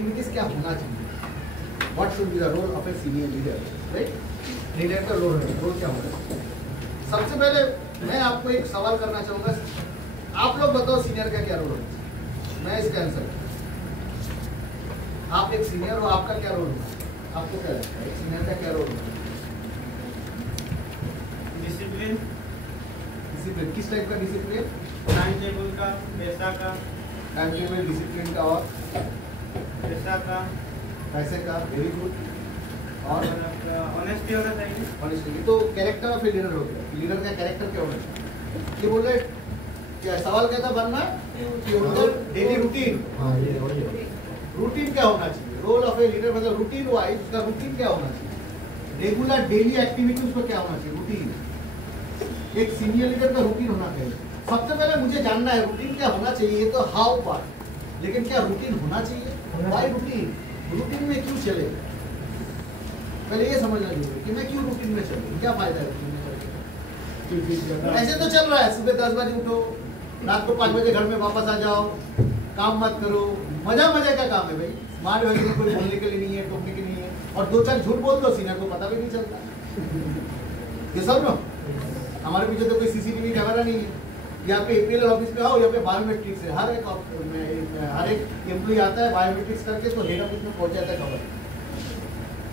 Activities क्या होना चाहिए, what should be the role of a senior leader, right? Leader का रोल क्या होना चाहिए? सबसे पहले मैं आपको एक सवाल करना चाहूंगा, आप लोग बताओ सीनियर का क्या रोल होना चाहिए? मैं इसका आंसर, आप एक सीनियर हो, आपका क्या रोल होगा? आपको क्या लगता है सीनियर का क्या रोल होगा? डिसिप्लिन। डिसिप्लिन किस टाइप का डिसिप्लिन? टाइम टेबल का, पैसा का। टाइम टेबल, डिसिप्लिन का और पैसा का, पैसे का, वेरी गुड। और ऑनेस्टी होना चाहिए। ऑनेस्टी। तो कैरेक्टर ऑफ ए लीडर हो गया, लीडर का कैरेक्टर क्या होना चाहिए? ये बोल रहे क्या सवाल क्या था बनना कि उनका डेली रूटीन, रूटीन क्या होना चाहिए? रोल ऑफ ए लीडर मतलब रूटीन वाइज उसका रूटीन क्या होना चाहिए? रेगुलर डेली एक्टिविटी उसको क्या होना चाहिए? रूटीन। एक सीनियर लीडर का रूटीन होना चाहिए। सबसे पहले मुझे जानना है रूटीन क्या होना चाहिए, ये तो हाउ पार्ट, लेकिन क्या रूटीन होना चाहिए? Why routine? रूटीन में क्यों चले? पहले ये समझना जरूरी कि मैं क्यों रूटीन में चलूं, क्या फायदा है रूटीन में चलने का? ऐसे तो चल रहा है, सुबह 10 बजे उठो, रात को 5 बजे घर में वापस आ जाओ, काम मत करो, मजा मजे का काम है भाई। स्मार्ट वगैरह कोई बोलने के लिए नहीं है, टोकने के नहीं है, और 2-4 झूठ बोल दो सीनियर को पता भी नहीं चलता। ये सब ना हमारे पीछे तो कोई सीसीटीवी कैमरा नहीं है, यहाँ पे एपीएल ऑफिस में आओ, यहाँ पे बायोमेट्रिक्स है, हर एक एम्प्लॉय आता है बायोमेट्रिक्स करके तो हेड ऑफिस में पहुंच जाता है खबर।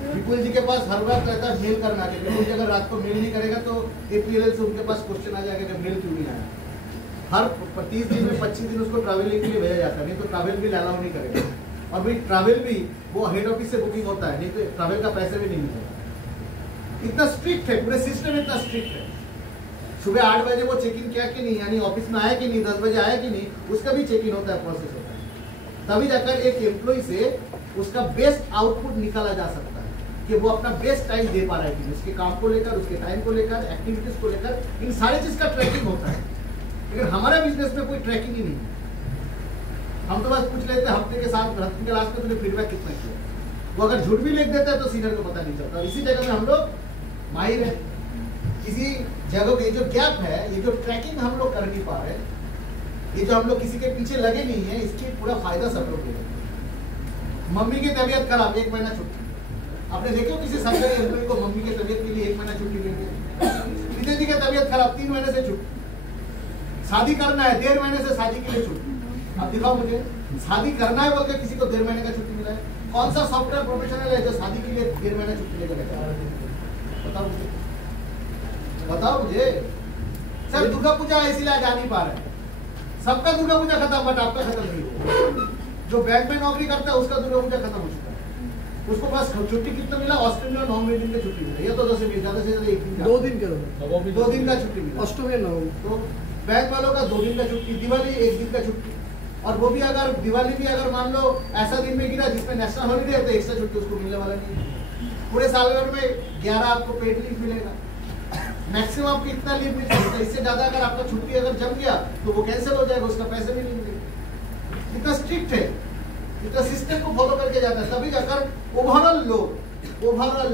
विपुल जी के पास हर वक्त रहता है मेल करना है, विपुल जी अगर रात को मेल नहीं करेगा तो एपीएल से उनके पास क्वेश्चन आ जाएगा कि मेल क्यों नहीं आया। हर 30 दिन में 25 दिन उसको ट्रैवलिंग के लिए भेजा जाता है, नहीं तो ट्रैवल भी अलाउ नहीं करेगा। और भाई ट्रैवल भी वो हेड ऑफिस से बुकिंग होता है, नहीं तो ट्रैवल का पैसे भी नहीं मिलेगा। इतना स्ट्रिक्ट है, पूरे सिस्टम इतना स्ट्रिक्ट है। सुबह 8 बजे वो चेक इन किया कि नहीं, यानी ऑफिस में आया कि नहीं, 10 बजे आया कि नहीं, उसका भी चेक इन होता है, प्रोसेस होता है। तभी जाकर एक एम्प्लॉय से उसका बेस्ट आउटपुट निकाला जा सकता है कि वो अपना बेस्ट टाइम दे पा रहा है कि उसके काम को लेकर, उसके टाइम को लेकर, एक्टिविटीज को लेकर, इन सारी चीज का ट्रैकिंग होता है। लेकिन हमारे बिजनेस में कोई ट्रैकिंग ही नहीं है। हम तो बस पूछ लेते हैं हफ्ते के साथ, हफ्ते के लास्ट में तुमने फीडबैक कितना किया। वो अगर झूठ भी लिख देता है तो सीनियर को पता नहीं चलता। इसी जगह में हम लोग माहिर है। किसी जगह के जो गैप है, ये जो ट्रैकिंग हम लोग कर नहीं पा रहे, ये जो हम लोग किसी के पीछे लगे नहीं है, इसकी पूरा फायदा सब लोग ले रहे हैं। मम्मी की तबीयत खराब, 1 महीना छुट्टी। आपने देखो किसी सरकारी एम्प्लॉय को मम्मी की तबीयत के लिए 1 महीना छुट्टी लेंगे। पिता जी की तबीयत खराब, 3 महीने से छुट्टी। शादी करना है, 1.5 महीने से शादी के लिए छुट्टी। अब दिखाओ मुझे शादी करना है बोलकर किसी को 1.5 महीने का छुट्टी मिला है? कौन सा सॉफ्टवेयर प्रोफेशनल है जो शादी के लिए 1.5 महीना छुट्टी लेकर बैठा? बताओ मुझे, बताओ मुझे। सर दुर्गा पूजा इसलिए जा नहीं पा रहे, सबका दुर्गा पूजा खत्म, बट आपका खत्म नहीं हुआ। जो बैंक में नौकरी करता है उसका दुर्गा पूजा खत्म हो चुका है, उसको बस छुट्टी कितना मिला? ऑस्ट्रेलिया 9 दिन की छुट्टी मिला, ये तो 10 से ज्यादा 1 दिन, 2 दिन का, 2 दिन का छुट्टी मिला ऑस्ट्रेलिया 9। तो बैंक वालों का 2 दिन का छुट्टी, दिवाली 1 दिन का छुट्टी, और वो भी अगर दिवाली भी अगर मान लो ऐसा दिन में गिरा जिसमें नेशनल हॉलीडे है तो एक्स्ट्रा छुट्टी उसको मिलने वाला नहीं। पूरे साल भर में 11 आपको पेड लीव मिलेगा, मैक्सिमम आपको इतना लीव मिल सकता है। इससे ज्यादा अगर आपका छुट्टी अगर जम गया तो वो कैंसिल हो जाएगा, उसका पैसे भी नहीं मिलेगा। इतना स्ट्रिक्ट है, इतना सिस्टम को फॉलो करके जाता है, तभी जाकर ओवरऑल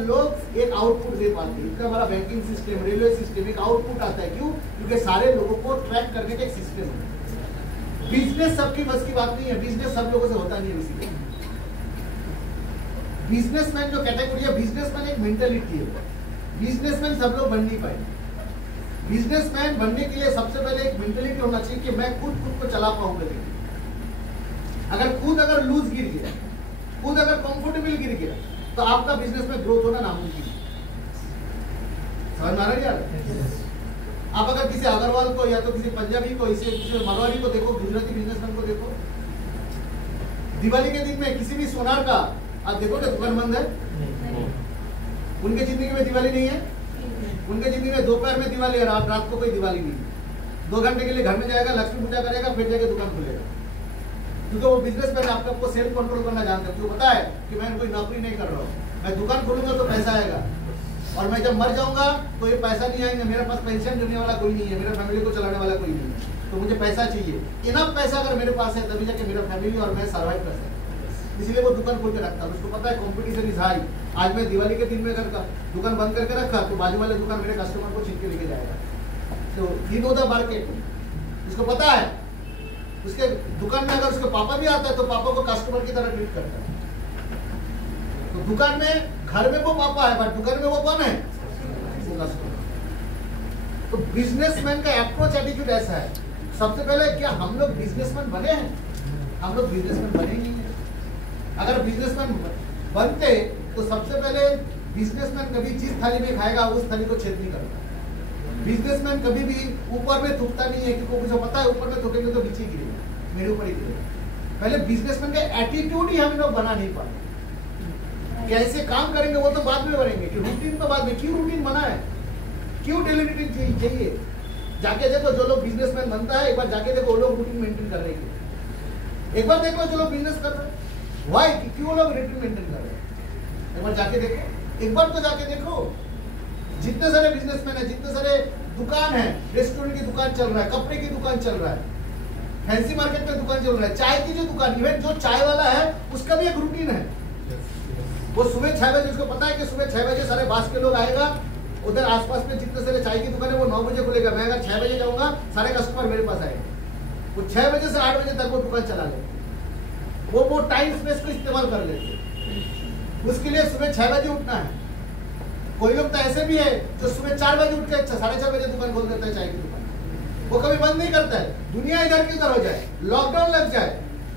लोग एक आउटपुट दे पाते हैं। इतना हमारा बैंकिंग सिस्टम, रेलवे सिस्टम एक आउटपुट आता है। क्यों? क्योंकि सारे लोगों को ट्रैक करने का एक सिस्टम है। बिजनेस सबकी बस की बात नहीं है, बिजनेस सब लोगों से होता नहीं है। इसीलिए बिजनेसमैन जो कैटेगरी है, बिजनेसमैन एक मेंटालिटी है, बिजनेसमैन सब लोग बन नहीं पाए। बिजनेसमैन बनने के लिए सबसे पहले एक मेंटालिटी होना चाहिए कि मैं खुद को चला पाऊंगा। अगर लूज गिर गया, खुद अगर कंफर्टेबल गिर गया तो आपका बिजनेस में ग्रोथ होना नामुमकिन है। समझ में आ रहा है यार? आप अगर किसी अग्रवाल को या तो किसी पंजाबी को, किसी मरवाड़ी को देखो, गुजराती बिजनेसमैन को देखो, दिवाली के दिन में किसी भी सोनार का आप देखो कि दुकान बंद है। उनके जिंदगी में दिवाली नहीं है, उनके जिंदगी में दोपहर में दिवाली है, रात को कोई दिवाली नहीं है। 2 घंटे के लिए घर में जाएगा, लक्ष्मी पूजा करेगा, फिर जाके दुकान खुलेगा। क्योंकि वो बिजनेसमैन आपको सेल्फ कंट्रोल करना जानता है। पता है कि मैं कोई नौकरी नहीं कर रहा हूँ, मैं दुकान खोलूंगा तो पैसा आएगा, और मैं जब मर जाऊंगा तो ये पैसा नहीं आएगा। मेरे पास पेंशन देने वाला कोई नहीं है, मेरा फैमिली को चलाने वाला कोई नहीं है, तो मुझे पैसा चाहिए। इनफ पैसा अगर मेरे पास है तभी जाके मेरा फैमिली और मैं सर्वाइव कर सकता हूँ। इसलिए वो दुकान खोल के रखता है। उसको पता है कॉम्पिटिशन इज हाई। आज मैं दिवाली के दिन में अगर दुकान बंद करके रखा तो बाजू वाले दुकान मेरे कस्टमर को छीन के लेके जाएगा। तो ही नो द मार्केट, इसको पता है। उसके दुकान में अगर उसके पापा भी आता है तो पापा को कस्टमर की तरह ट्रीट करता है। तो दुकान में, घर में वो पापा है बट दुकान में वो कौन है? वो कस्टमर। तो बिजनेसमैन का अप्रोच एटीट्यूड ऐसा है। सबसे पहले क्या हम लोग बिजनेसमैन बने हैं? हम लोग बिजनेसमैन बने नहीं हैं। अगर बिजनेसमैन बनते तो सबसे पहले बिजनेसमैन कभी जिस थाली में खाएगा उस थाली को छेद नहीं करता। बिजनेसमैन कभी भी ऊपर में थूकता नहीं है, क्योंकि मुझे पता है ऊपर में थूकेंगे तो नीचे गिरेगा, मेरे ऊपर ही गिरेगा। पहले बिजनेसमैन का एटीट्यूड ही हम लोग बना नहीं पाए। कैसे काम करेंगे वो तो बाद में बनेंगे, कि रूटीन तो बाद में। क्यों रूटीन बना है? क्यों डेली रूटीन चाहिए? जाके देखो जो लोग बिजनेसमैन बनता है, एक बार जाके देखो वो लोग रूटीन मेंटेन कर रहे हैं। एक बार देख लो जो लोग बिजनेस कर रहे हैं, वाई क्यों लोग रूटीन मेंटेन कर रहे हैं? एक बार जाके देखो, एक बार तो जाके देखो। जितने सारे बिजनेसमैन है, जितने सारे दुकान है, रेस्टोरेंट की दुकान चल रहा है, कपड़े की दुकान चल रहा है, फैंसी मार्केट में दुकान चल रहा है, चाय की जो दुकान, इवन जो चाय वाला है उसका भी एक रूटीन है। वो सुबह 6 बजे, उसको पता है कि सुबह 6 बजे सारे बास के लोग आएगा, उधर आसपास में जितने सारे चाय की दुकान है वो 9 बजे खुलेगा। मैं अगर 6 बजे जाऊंगा सारे कस्टमर मेरे पास आएंगे। वो 6 बजे से 8 बजे तक वो दुकान चला लेते। वो टाइम स्पेस को इस्तेमाल कर लेते। उसके लिए सुबह 6 बजे उठना है। कोई लोग तो ऐसे भी है जो सुबह 4 बजे उठ के 4:30 बजे दुकान खोल देता है चाय की दुकान। वो कभी बंद नहीं करता है। दुनिया इधर की उधर हो जाए, लॉकडाउन लग जाए,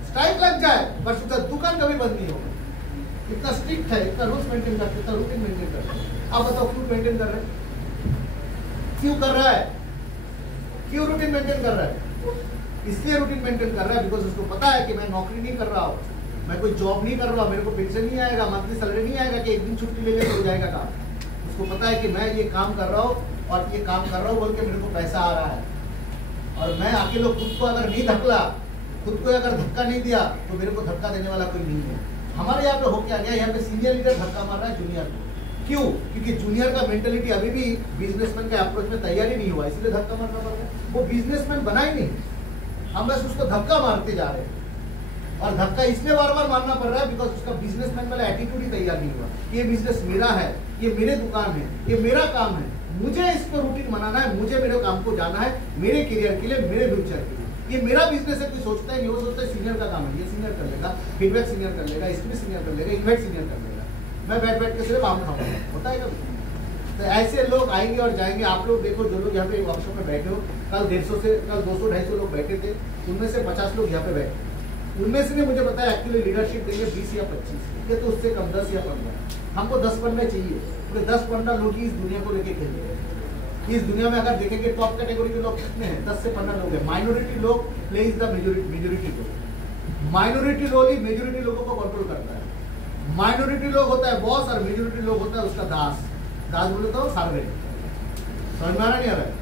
स्ट्राइक लग जाए, पर उसका दुकान कभी बंद नहीं होगा। इतना स्ट्रिक्ट है, इतना रूल्स मेंटेन करते, इतना रूटीन मेंटेन करते हैं। आप बताओ क्यों मेंटेन कर रहे हैं? क्यों कर रहा है? क्यों रूटीन मेंटेन कर रहा है? इसलिए रूटीन मेंटेन कर रहा है बिकॉज उसको पता है कि मैं नौकरी नहीं कर रहा हूँ, मैं कोई जॉब नहीं कर रहा हूँ, मेरे को पेंशन नहीं आएगा, मंथली सैलरी नहीं आएगा कि एक दिन छुट्टी ले ले तो हो जाएगा काम। उसको पता है कि मैं ये काम कर रहा हूँ और ये काम कर रहा हूँ बोल के मेरे को पैसा आ रहा है, और मैं अकेले खुद को अगर नहीं धकला, खुद को अगर धक्का नहीं दिया तो मेरे को धक्का देने वाला कोई नहीं है। हमारे यहाँ पे हो क्या गया, यहाँ पे सीनियर लीडर धक्का मार रहा है जूनियर को। क्यों? क्योंकि जूनियर का मेंटेलिटी अभी भी बिजनेसमैन के अप्रोच में तैयार ही नहीं हुआ, इसलिए धक्का मारना पड़ रहा है। वो बिजनेसमैन बना ही नहीं, हम बस उसको धक्का मारते जा रहे हैं। और धक्का इसलिए बार बार मारना पड़ रहा है बिकॉज उसका बिजनेसमैन वाला एटीट्यूड ही तैयार नहीं हुआ। ये बिजनेस मेरा है, ये मेरे दुकान है, ये मेरा काम है, मुझे इसको रूटीन बनाना है, मुझे मेरे काम को जाना है, मेरे करियर के लिए, मेरे फ्यूचर के लिए। ये मेरा बिजनेस है। कोई सोचता है नहीं, वो सोचता है सीनियर का काम है, ये सीनियर कर लेगा, फीडबैक सीनियर कर लेगा, इसमें सीनियर कर लेगा, इवेंट सीनियर कर लेगा, मैं बैठ बैठ के सिर्फ आम खाऊंगा। होता है कभी? तो ऐसे लोग आएंगे और जाएंगे। आप लोग देखो, जो लोग यहाँ पे वर्कशॉप में बैठे हो, कल 200-250 लोग बैठे थे, उनमें से 50 लोग यहाँ पे बैठे। उनमें से भी मुझे पता है एक्चुअली लीडरशिप देंगे 20 या 25, ये तो उससे कम 10 या 15। हमको 10-15 चाहिए, पूरे 10-15 लोग ही इस दुनिया को लेके खेल रहे हैं। इस दुनिया में अगर देखेंगे टॉप कैटेगरी के लोग कितने हैं? 10 से 15 लोग हैं। माइनॉरिटी लोग plays the majority role. Minority role ही मेजोरिटी लोगों को कंट्रोल करता है। माइनॉरिटी लोग होता है बॉस और मेजोरिटी लोग होता है उसका दास। दास बोले तो सर्वेंट। समझ में आ रहा नहीं आ रहा है?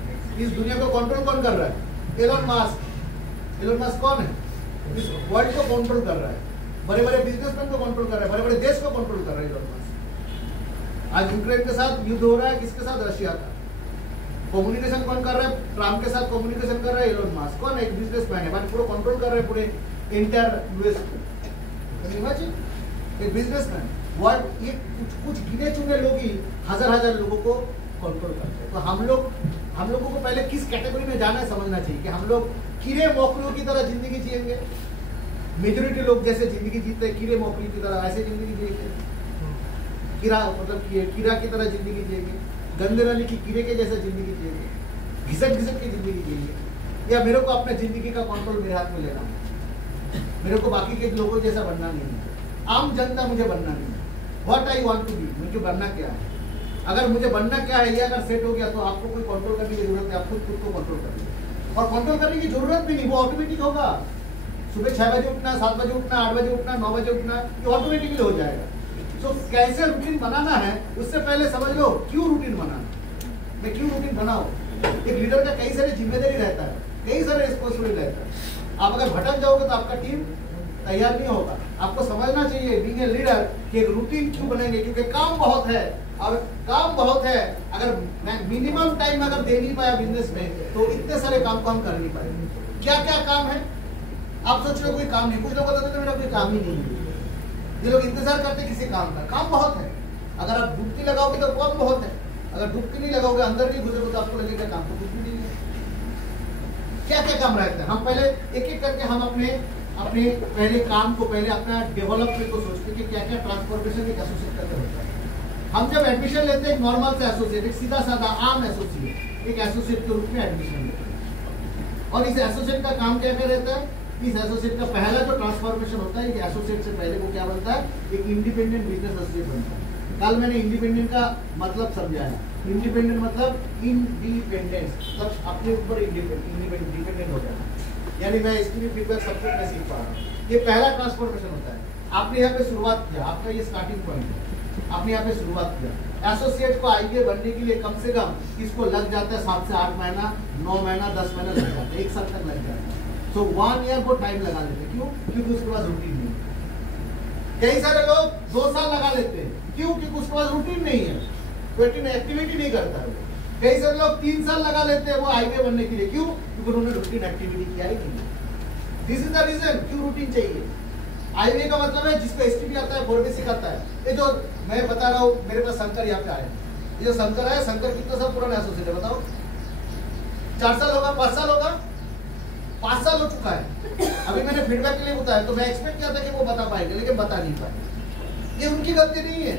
इस दुनिया को कंट्रोल कौन कर रहा है? Elon Musk. एलोन मस्क कौन है? इस वर्ल्ड को कंट्रोल कर रहा है, बड़े बड़े बिजनेसमैन को कंट्रोल कर रहा है, बड़े बड़े देश को कंट्रोल कर रहा है एलोन मस्क। आज यूक्रेन के साथ युद्ध हो रहा है, किसके साथ? रशिया का। कम्युनिकेशन कौन कर रहा है? ट्रम्प के साथ कम्युनिकेशन कर रहा है एलोन मस्क। कौन? एक बिजनेसमैन है, बट पूरा कंट्रोल कर रहा है पूरे इंटायर यूएस को। इमेजिन, एक बिजनेसमैन। वर्ल्ड ये कुछ गिने चुने लोग ही हजार लोगों को कंट्रोल करते हैं। तो हम लोगों को पहले किस कैटेगरी में जाना है समझना चाहिए कि हम लोग कीड़े मकोड़ों की तरह जिंदगी जिएंगे। मेजोरिटी लोग जैसे जिंदगी जीते हैं कीड़े मकोड़ों की तरह, ऐसे जिंदगी जिएंगे। कीड़ा मतलब कीड़ा की तरह जिंदगी जिएंगे, गंदे नाली की कीड़े के जैसा जिंदगी जिएंगे, घिसक की जिंदगी जिएंगे, या मेरे को अपने जिंदगी का कंट्रोल मेरे हाथ में लेना है, मेरे को बाकी के लोगों जैसा बनना नहीं है, आम जनता मुझे बनना नहीं है। What I want to be, मुझे बनना क्या है? अगर मुझे बनना क्या है ये अगर सेट हो गया तो आपको कोई कंट्रोल करने की जरूरत है, आप खुद को कंट्रोल कर लीजिए। और कंट्रोल करने की जरूरत भी नहीं, वो ऑटोमेटिक होगा। सुबह 6 बजे उठना, 7 बजे उठना, 8 बजे उठना, 9 बजे उठना, ये ऑटोमेटिकली हो जाएगा। तो कैसे रूटीन बनाना है उससे पहले समझ लो क्यों रूटीन बनाना, मैं क्यों रूटीन बनाऊं। एक लीडर का कई सारी जिम्मेदारी रहता है, कई सारे रिस्पॉन्सिबिलिटी रहता है। आप अगर भटक जाओगे तो आपका टीम तैयार नहीं होगा। आपको समझना चाहिए बीइंग ए लीडर कि एक रूटीन क्यों बनेंगे, क्योंकि काम बहुत है। और काम बहुत है, अगर मिनिमम टाइम अगर दे नहीं पाया बिजनेस में तो इतने सारे काम को हम कर नहीं पाएंगे। क्या क्या काम है? आप सोच रहे हो कोई काम नहीं, कुछ लोग बताते तो मेरा कोई काम ही नहीं है। ये लोग इंतजार करते किसी काम का, काम बहुत है। अगर आप डुबकी लगाओगे तो काम बहुत है, अगर डुबकी नहीं लगाओगे, अंदर नहीं घुसोगे तो आपको लगेगा काम तो कुछ भी नहीं है। क्या क्या काम रहता है। हम पहले एक एक करके हम अपने अपने पहले काम को, पहले अपना डेवलपमेंट को सोचते हैं कि क्या क्या ट्रांसफॉर्मेशन एक एसोसिएट करके होता है। हम जब एडमिशन लेते हैं एक नॉर्मल से एसोसिएट, एक सीधा साधा आम एसोसिएट, एक एसोसिएट के रूप में एडमिशन लेते हैं। और इस एसोसिएट का काम क्या क्या रहता है? इस एसोसिएट का पहला जो ट्रांसफॉर्मेशन होता है, एसोसिएट से पहले वो क्या बनता है? एक इंडिपेंडेंट बिजनेस एसोसिएट बनता है। कल मैंने इंडिपेंडेंट का मतलब समझाया। इंडिपेंडेंट मतलब इंडिपेंडेंस, मतलब अपने ऊपर डिपेंडेंट हो गया। यानी मैं इसकी भी फीडबैक सब कुछ मैं सीख पा रहा हूँ। ये पहला ट्रांसफॉर्मेशन होता है। आपने यहाँ पे शुरुआत किया, आपका ये स्टार्टिंग पॉइंट है, आपने यहाँ पे शुरुआत किया। एसोसिएट को आईबीए बनने के लिए कम से कम इसको लग जाता है 7 से 8 महीना, 9 महीना, 10 महीना लग जाता है, 1 साल तक लग जाता है। सो 1 ईयर को टाइम लगा लेते हैं। क्यों? क्योंकि उसके पास रूटीन नहीं है। कई सारे लोग 2 साल लगा लेते हैं। क्यों? क्योंकि उसके पास रूटीन नहीं है, रूटीन एक्टिविटी नहीं करता है। कई सारे लोग 3 साल लगा लेते हैं वो आईबीए बनने के लिए। क्यों? क्योंकि उन्होंने रूटीन एक्टिविटी किया ही नहीं। दिस इज द रीजन क्यों रूटीन चाहिए। आईबीए का मतलब है जिसको एसटीपी आता है, फोरबेसिक आता है। ये जो मैं बता रहा हूँ, मेरे पास शंकर यहाँ पे आए, ये जो शंकर है, शंकर कितना साल पुराना एसोसिएट है बताओ? 4 साल होगा, 5 साल होगा, 5 साल हो चुका है। अभी मैंने फीडबैक के लिए बताया तो मैं एक्सपेक्ट किया था कि वो बता पाएंगे, लेकिन बता नहीं पाए। ये उनकी गलती नहीं है।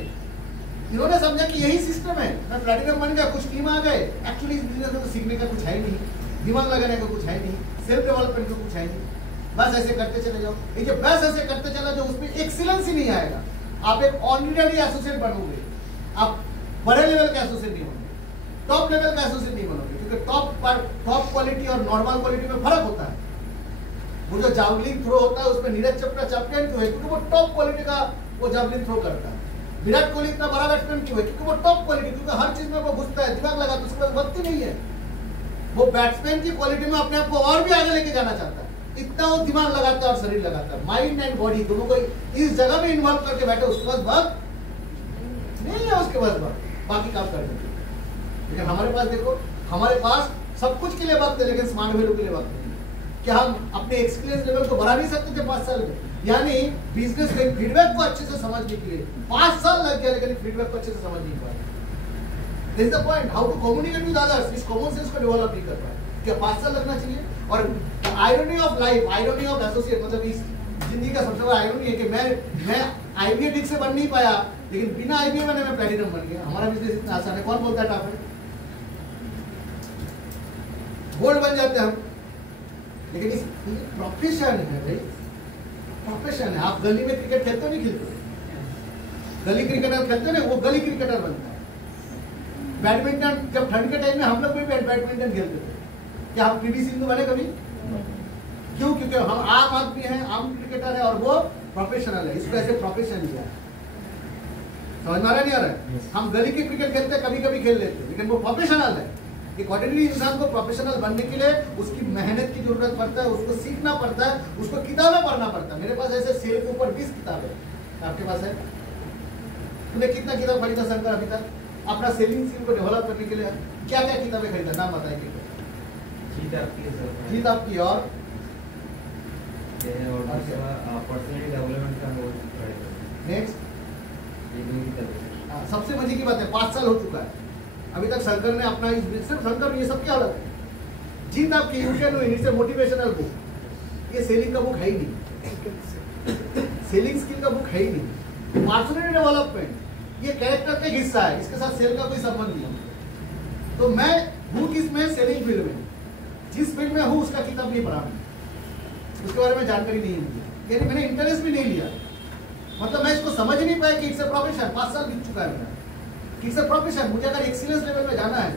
इन्होंने समझा कि यही सिस्टम है, मैं प्लैटिनम बन गया, कुछ टीम आ गए। एक्चुअली इस बिजनेस में तो सीखने का कुछ है ही नहीं, दिमाग लगाने का कुछ है नहीं, सेल्फ डेवलपमेंट का कुछ है नहीं। बस ऐसे करते चले जाओ। ये जो बस ऐसे करते चला जाओ, उसमें एक्सीलेंस ही नहीं आएगा। आप एक ऑर्डिनरी एसोसिएट बनोगे, आप बड़े लेवल का एसोसिएट नहीं बनोगे, टॉप लेवल का एसोसिएट नहीं बनोगे। क्योंकि टॉप क्वालिटी और नॉर्मल क्वालिटी में फर्क होता है। वो जो जावलिन थ्रो होता है उसमें नीरज चोपड़ा चैंपियन क्यों है? क्योंकि वो टॉप क्वालिटी का वो जावलिन थ्रो करता है। विराट कोहली इतना बड़ा बैट्समैन क्यों है? क्योंकि वो टॉप क्वालिटी, क्योंकि हर चीज में वो घुसता है, दिमाग लगाता है, उसके पास वक्त ही नहीं है। वो बैट्समैन की क्वालिटी में अपने आप को और भी आगे लेके जाना चाहता है, इतना वो दिमाग लगाता है और शरीर लगाता है। माइंड एंड बॉडी दोनों को इस जगह में इन्वॉल्व करके बैठे, उसके पास वक्त नहीं है, उसके पास वक्त बाकी काम कर देते। लेकिन हमारे पास देखो, हमारे पास सब कुछ के लिए वक्त है, लेकिन स्मार्ट वैल्यू के लिए वक्त नहीं। क्या हम अपने एक्सपीरियंस लेवल को बढ़ा नहीं सकते थे 5 साल में? यानी बिजनेस के फीडबैक को अच्छे से समझने के लिए 5 साल लग गया, लेकिन फीडबैक को अच्छे से समझ नहीं पाए। This is the point, how to communicate with others. इस कॉमन सेंस को डेवलप नहीं कर पाए। क्या 5 साल लगना चाहिए? और irony of life, irony of associate, मतलब इस जिंदगी का सबसे बड़ा आयरनी है कि मैं आईबीए ठीक से बन नहीं पाया, लेकिन बिना आईबीए बने मैं प्लैटिनम बन गया। हमारा बिजनेस इतना आसान है, कौन बोलता है टफ है? गोल्ड बन जाते हैं हम। लेकिन इस प्रोफेशन है भाई, प्रोफेशन है। आप गली में क्रिकेट खेलते हो नहीं खेलते? गली क्रिकेटर खेलते ना, वो गली क्रिकेटर बनता है। बैडमिंटन जब ठंड के टाइम में हम लोग भी बैडमिंटन खेलते थे। क्या हम पीवी सिंधु बने कभी? क्यों? क्योंकि हम आम आदमी हैं, आम क्रिकेटर है, और वो प्रोफेशनल है। इसको ऐसे प्रोफेशन लिया है। समझ में आ रहा नहीं आ रहा है? हम गली के क्रिकेट खेलते कभी कभी खेल लेते हैं, लेकिन वो प्रोफेशनल है। एक ऑर्डिनरी इंसान को प्रोफेशनल बनने के लिए उसकी मेहनत की जरूरत पड़ता है, उसको सीखना पड़ता है, उसको किताबें पढ़ना पड़ता है। मेरे पास ऐसे सेल के ऊपर 20 किताबें, आपके पास है? तूने कितना किताब खरीदा शंकर अभी तक अपना सेलिंग स्किल को डेवलप करने के लिए? क्या क्या किताबें खरीदा, नाम बताएंगे? जीत आपकी और पर्सनैलिटी डेवलपमेंट का नेक्स्ट। सबसे मजे की बात है, 5 साल हो चुका है, अभी तक शंकर ने अपना सिर्फ शंकर, ये सब क्या अलग है? जीत आपकी you can win, it's a motivational book. ये सेलिंग का बुक है ही नहीं, सेलिंग स्किल का बुक है ही नहीं। पर्सनैलिटी डेवलपमेंट ये कैरेक्टर का हिस्सा है, इसके साथ सेल का कोई संबंध नहीं। तो मैं हूँ किसमें? सेलिंग फील्ड में। जिस फील्ड में हूँ उसका किताब नहीं पढ़ा, उसके बारे में जानकारी नहीं है मुझे, यानी मैंने इंटरेस्ट भी नहीं लिया। मतलब मैं इसको समझ नहीं पाया कि इट्स ए प्रोफेशन। 5 साल बीत चुका है मेरा, इट्स ए प्रोफेशन। मुझे अगर एक्सीलेंस लेवल में जाना है,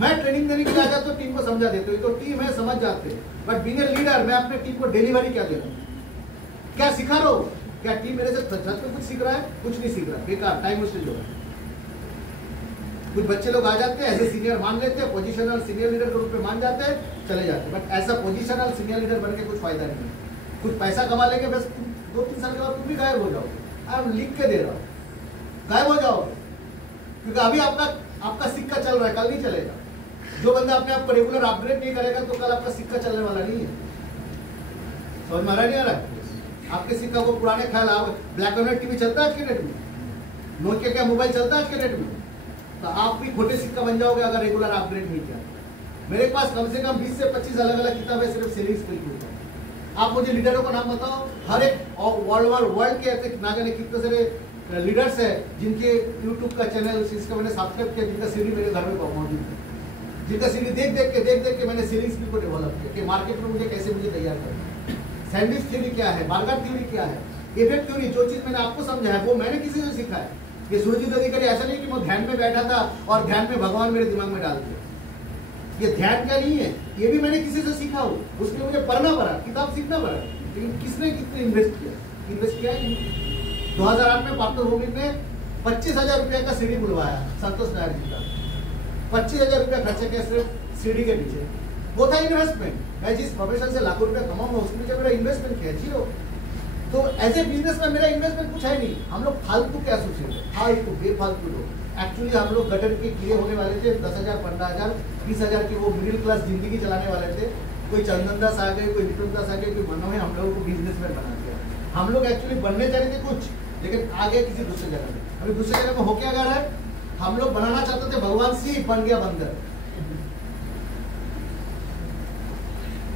मैं ट्रेनिंग देने के लिए आ जाता हूँ, टीम को समझा देते हो, तो टीम है समझ जाते हैं। बट बीइंग ए लीडर मैं अपने टीम को डिलीवरी क्या दे रहा हूँ, क्या सिखा रहा हूँ? क्या टीम मेरे से छत पे कुछ सीख रहा है? कुछ नहीं सीख रहा, बेकार टाइम वेस्टेज हो रहा है। कुछ बच्चे लोग आ जाते हैं, ऐसे सीनियर मान लेते हैं, पोजिशनल सीनियर लीडर के रूप में मान जाते हैं, चले जाते हैं। बट ऐसा पोजिशनल सीनियर लीडर बन के कुछ फायदा नहीं है। कुछ पैसा कमा लेंगे, बस 2-3 साल के बाद तुम भी गायब हो जाओगे। आप लिख के दे रहा हूँ, गायब हो जाओगे, क्योंकि अभी आपका सिक्का चल रहा है, कल नहीं चलेगा। जो बंदा अपने आप को रेगुलर अपग्रेड नहीं करेगा तो कल आपका सिक्का चलने वाला नहीं है। समझ में आ रहा नहीं आ रहा है? आपके सिक्का को पुराने ख्याल, ब्लैक एंड व्हाइट टीवी चलता है आज के डेट में, नोकिया क्या मोबाइल चलता है आज के डेट में, तो आप भी खोटे सिक्का बन जाओगे अगर रेगुलर अपग्रेड नहीं किया। मेरे पास कम से कम 20 से 25 अलग अलग किताबें सिर्फ सेलिंग स्किल के ऊपर। आप मुझे लीडरों का नाम बताओ, हर एक वर्ल्ड के ऐसे ना जाने कितने सारे लीडर्स है जिनके यूट्यूब का चैनल इसका मैंने सब्सक्राइब किया, जिनका सीडी मेरे घर में मौजूद है, जिनका सीडी देख के मैंने सेलिंग स्किल को डेवलप किया कि मार्केट में मुझे कैसे तैयार करना। सैंडविच थ्योरी क्या है, बार्गर थ्योरी क्या है, इफेक्ट थ्योरी, जो चीज मैंने आपको समझा है वो मैंने किसी से सीखा है। ये सुरजीत अधिकारी ऐसा नहीं कि मैं ध्यान में बैठा था और ध्यान में भगवान मेरे दिमाग में डाल दिया, ये ध्यान का नहीं है, ये भी मैंने किसी से सीखा हो, उसके लिए मुझे पढ़ना पड़ा, किताब सीखना पड़ा। लेकिन किसने कितने इन्वेस्ट किया 2008 में पार्टनर भूमि ने 25,000 रुपया का सीडी बुलवाया संतोष नायर जी का, 25,000 रुपया खर्चा किया सिर्फ सीडी के पीछे, वो था इन्वेस्टमेंट। मैं जिस प्रोफेशन से लाखों रुपया कमाऊंगा उसके पीछे मेरा इन्वेस्टमेंट किया जीरो। तो एज ए बिजनेस में मेरा इन्वेस्टमेंट कुछ है नहीं। हम लोग फालतू के एसोसिएट है, फालतू बेफालतू लोग। एक्चुअली हम लोग गटर के कीड़े होने वाले थे, 10,000 15,000 20,000 की वो मिडिल क्लास जिंदगी चलाने वाले थे। कोई चंदन दास आ गए, कोई विक्रम दास आ गए, कोई मनोहर हम लोगों को बिजनेसमैन बना दिया। हम लोग एक्चुअली बनने चाह रहे थे कुछ, लेकिन आ गए किसी दूसरे जगह में। अभी दूसरे जगह में हो क्या रहा है, हम लोग बनाना चाहते थे भगवान सिंह, बन गया बंदर।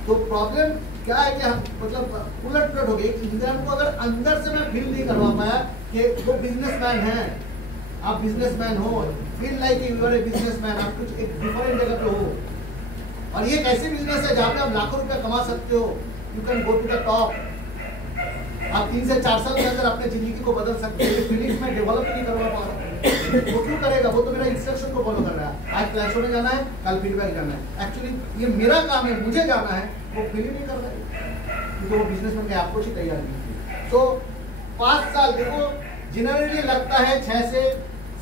तो प्रॉब्लम क्या है कि हम मतलब उलट पुलट हो गई। इंसान को अगर अंदर से मैं फील नहीं करवा पाया कि वो बिजनेसमैन है, आप बिजनेसमैन हो, feel like you are a businessman, आप कुछ एक डिफरेंट जगह पे हो। और ये कैसे बिजनेस है जहाँ पे आप लाखों रुपया कमा सकते हो, you can go to the top. आप 3 से 4 साल के अंदर अपने जिंदगी को बदल सकते हो। फीलिंग्स में डेवलप नहीं करवा पा रहा, वो क्यों करेगा? वो तो मेरा इंस्ट्रक्शन को फॉलो कर रहा है। आज क्लास में जाना है, कल फीडबैक जाना है। एक्चुअली ये मेरा काम है, मुझे जाना है, वो फील नहीं कर रहा है क्योंकि वो बिजनेसमैन के अप्रोच ही तैयार नहीं। तो 5 साल देखो, जनरली लगता है 6 से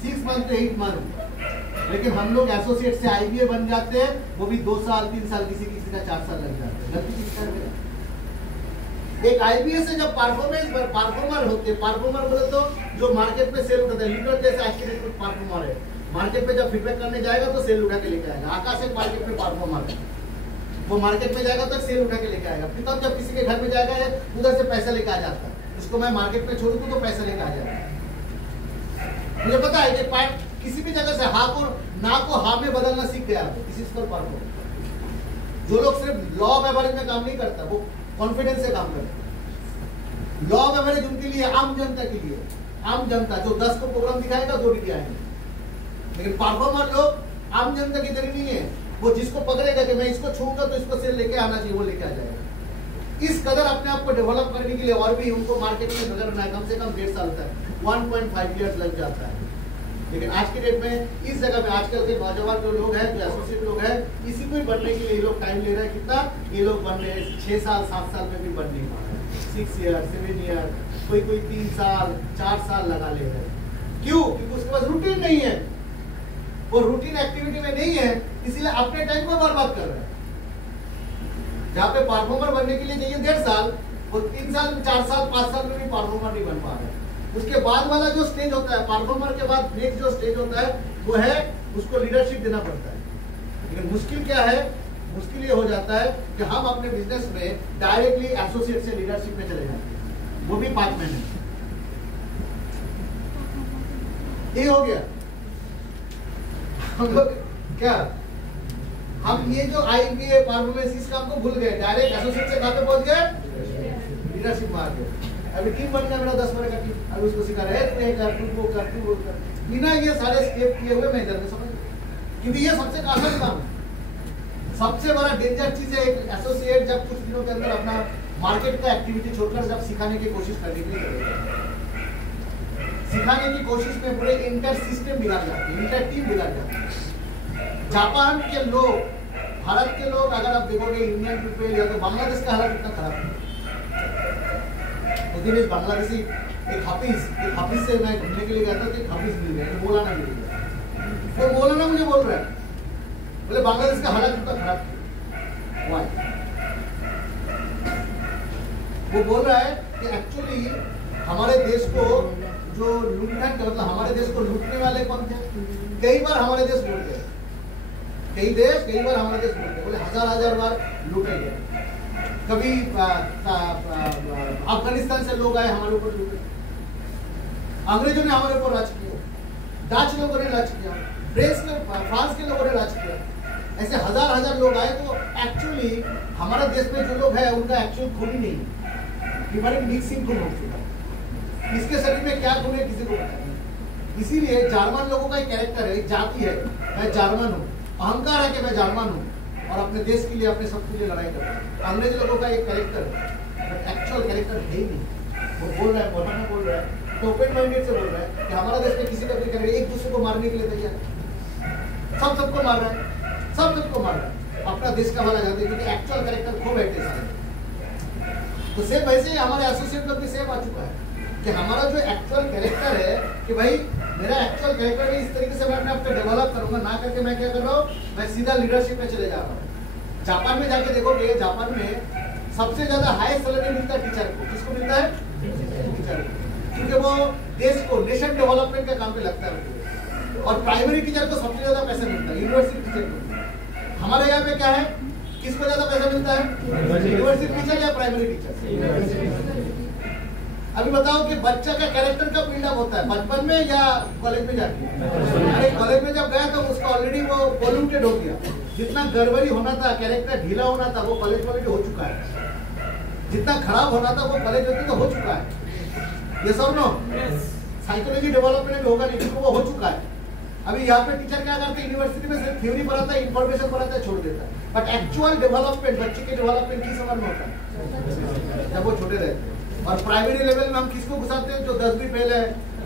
6 मंथ 8 मंथ, लेकिन हम लोग एसोसिएट से आईबीए बन जाते हैं, वो भी 2 साल 3 साल, किसी का 4 साल लग जाते हैं। गलती किसका है? एक आईबीए से जब पारफॉर्मर होते, पारफॉर्मर बोले तो जो मार्केट में सेल उठाते हैं, लीडर जैसे आज के पारफॉर्मर है, मार्केट में जब फीडबैक करने जाएगा तो सेल उठा के लेके आएगा। आकाश एक मार्केट में पारफॉर्मर है, वो मार्केट में जाएगा तो सेल उठा के लेके आएगा। प्रीतम जब किसी के घर में जाएगा उधर से पैसा लेके आ जाता है, उसको मैं मार्केट में छोड़ दूं तो पैसा लेके आ जाएगा। मुझे पता है कि किसी भी जगह से हा को ना को हा में बदलना सीख गया किसी स्तर पर। जो लोग सिर्फ लॉ ऑफ एवरेज में काम नहीं करता, वो कॉन्फिडेंस से काम करता। लॉ ऑफ एवरेज उनके लिए आम जनता के लिए, आम जनता जो 10 को प्रोग्राम दिखाएगा 2 डिग्री आएंगे। लेकिन परफॉर्मर लोग आम जनता की तरह नहीं है, वो जिसको पकड़ेगा कि मैं इसको छूंगा तो इसको सेल लेके आना चाहिए, वो लेके आ जाएगा। इस कदर अपने आप को डेवलप करने के लिए और भी उनको मार्केट में गुजरना है, कम से कम 1.5 साल तक, 1.5 ईयर्स लग जाता है। लेकिन आज की डेट में इस जगह पे आजकल के नौजवान जो लोग हैं, जो एसोसिएट लोग हैं, इसी को ही बनने के लिए ये लोग टाइम ले रहे हैं। कितना ये लोग बन रहे हैं? 6 साल 7 साल में भी बन नहीं पा रहे, 6 ईयर 7 ईयर, कोई 3 साल 4 साल लगा ले रहे हैं। क्यों? क्योंकि उसके पास रूटीन नहीं है, वो रूटीन एक्टिविटी में नहीं है, इसीलिए अपने टाइम को बर्बाद कर रहे हैं। जहाँ पे परफॉर्मर बनने के लिए चाहिए 1.5 साल, वो 3 साल 4 साल 5 साल में भी परफॉर्मर नहीं बन पा रहे। उसके बाद वाला जो स्टेज होता है, परफॉर्मर के बाद नेक्स्ट जो स्टेज होता है, वो है उसको लीडरशिप देना पड़ता है। लेकिन मुश्किल क्या है? मुश्किल ये हो जाता है कि हम अपने बिजनेस में डायरेक्टली एसोसिएट से लीडरशिप में चले जाते हैं, वो भी 5 महीने। ये हो गया हम लोग क्या, हम ये जो आईबीए परफॉर्मेंस इस काम को भूल गए, डायरेक्ट एसोसिएट से कहां पे पहुंच गए? लीडरशिप मार गए। अभी टीम बन गया मेरा 10 बार का टीम, अभी उसको सिखा रहे हैं कर तू वो कर तू वो कर, बिना ये सारे स्टेप किए हुए मैं इधर में समझ, क्योंकि ये सबसे आसान काम है। सबसे बड़ा डेंजर चीज है एक एसोसिएट जब कुछ दिनों के अंदर अपना मार्केट का एक्टिविटी छोड़कर जब सिखाने की कोशिश करने के लिए करेगा, सिखाने की कोशिश में पूरे इंटर सिस्टम बिगाड़ जाते हैं, इंटर टीम बिगाड़ जाती है। जापान के लोग, भारत के लोग, अगर आप देखोगे इंडियन पीपल या तो बांग्लादेश का हालत कितना खराब है। उस दिन इस बांग्लादेशी एक हाफिज से मैं घूमने के लिए गया था, तो एक हाफिज मिल गया, मौलाना मिल गया। वो मौलाना मुझे बोल रहा है, बोले बांग्लादेश का हालत कितना खराब है। वो बोल रहा है कि एक्चुअली हमारे देश को जो लूटना, मतलब हमारे देश को लूटने वाले कौन थे? कई बार हमारे देश लूट गए, कई बार हमारे देश लूट गए, बोले हजार बार लूटे गए। कभी अफगानिस्तान से लोग आए हमारे ऊपर लूटे, अंग्रेजों ने हमारे ऊपर राज किया, डच लोगों ने राज किया, फ्रांस के लोगों ने राज किया। ऐसे हजार हजार लोग आए तो एक्चुअली हमारा देश में जो लोग है उनका एक्चुअल खून ही नहीं है, हमारे मिक्सिंग खून हो चुका है। इसके शरीर में क्या खून है किसी को पता नहीं। इसीलिए जार्मन लोगों का एक कैरेक्टर है, एक जाति है, मैं जार्मन हूँ, अहंकार है कि मैं जार्मन हूँ और अपने देश के लिए अपने सबके लिए लड़ाई कर रहा हूँ। अंग्रेज लोगों का एक कैरेक्टर है, बट एक्चुअल कैरेक्टर है ही नहीं। वो बोल रहा है, मौलाना बोल रहा है, तो ओपन माइंडेड से बोल रहा है कि हमारा देश में किसी का भी करेगा, एक दूसरे को मारने के लिए तैयार है, सबको मार रहा है, सबको मार रहा है, अपना देश का भला चाहते हैं, क्योंकि एक्चुअल कैरेक्टर खो बैठे सारे। तो सेम वैसे ही हमारे एसोसिएट लोग भी सेम आ चुका है कि हमारा जो एक्चुअल कैरेक्टर है कि भाई मेरा एक्चुअल कैरेक्टर है, इस तरीके से मैं अपने आप को डेवलप करूंगा, ना करके मैं क्या कर रहा हूँ, मैं सीधा लीडरशिप में चले जा रहा हूँ। जापान में जाके देखोगे, जापान में सबसे ज्यादा हाईएस्ट सैलरी मिलता है टीचर को। किसको मिलता है? टीचर को, क्योंकि वो देश को नेशन डेवलपमेंट के काम पे लगता है। और प्राइमरी टीचर को सबसे ज्यादा पैसा मिलता है, यूनिवर्सिटी टीचर को। हमारे यहाँ पे क्या है, किसको ज्यादा पैसा मिलता है? यूनिवर्सिटी टीचर या प्राइमरी टीचर? अभी बताओ कि बच्चा का कैरेक्टर कब बिल्डअप होता है, बचपन में या कॉलेज में जाके? अरे कॉलेज में जब गया तो उसका ऑलरेडी वो पोल्यूटेड हो गया। जितना गड़बड़ी होना था, कैरेक्टर ढीला होना था, वो कॉलेज में हो चुका है। जितना खराब होना था वो कॉलेज में तो हो चुका है। ये सब नो साइकोलॉजी डेवलपमेंट भी होगा नहीं, क्योंकि वो हो चुका है। अभी यहाँ पे टीचर क्या करते हैं, यूनिवर्सिटी में सिर्फ थ्योरी पढ़ाता है, इंफॉर्मेशन पढ़ाता है, छोड़ देता है। बट एक्चुअल डेवलपमेंट, बच्चे के डेवलपमेंट किस उम्र में होता है? जब वो छोटे रहते हैं। और प्राइमरी लेवल में हम किसको घुसाते हैं? जो 10वीं फेल है,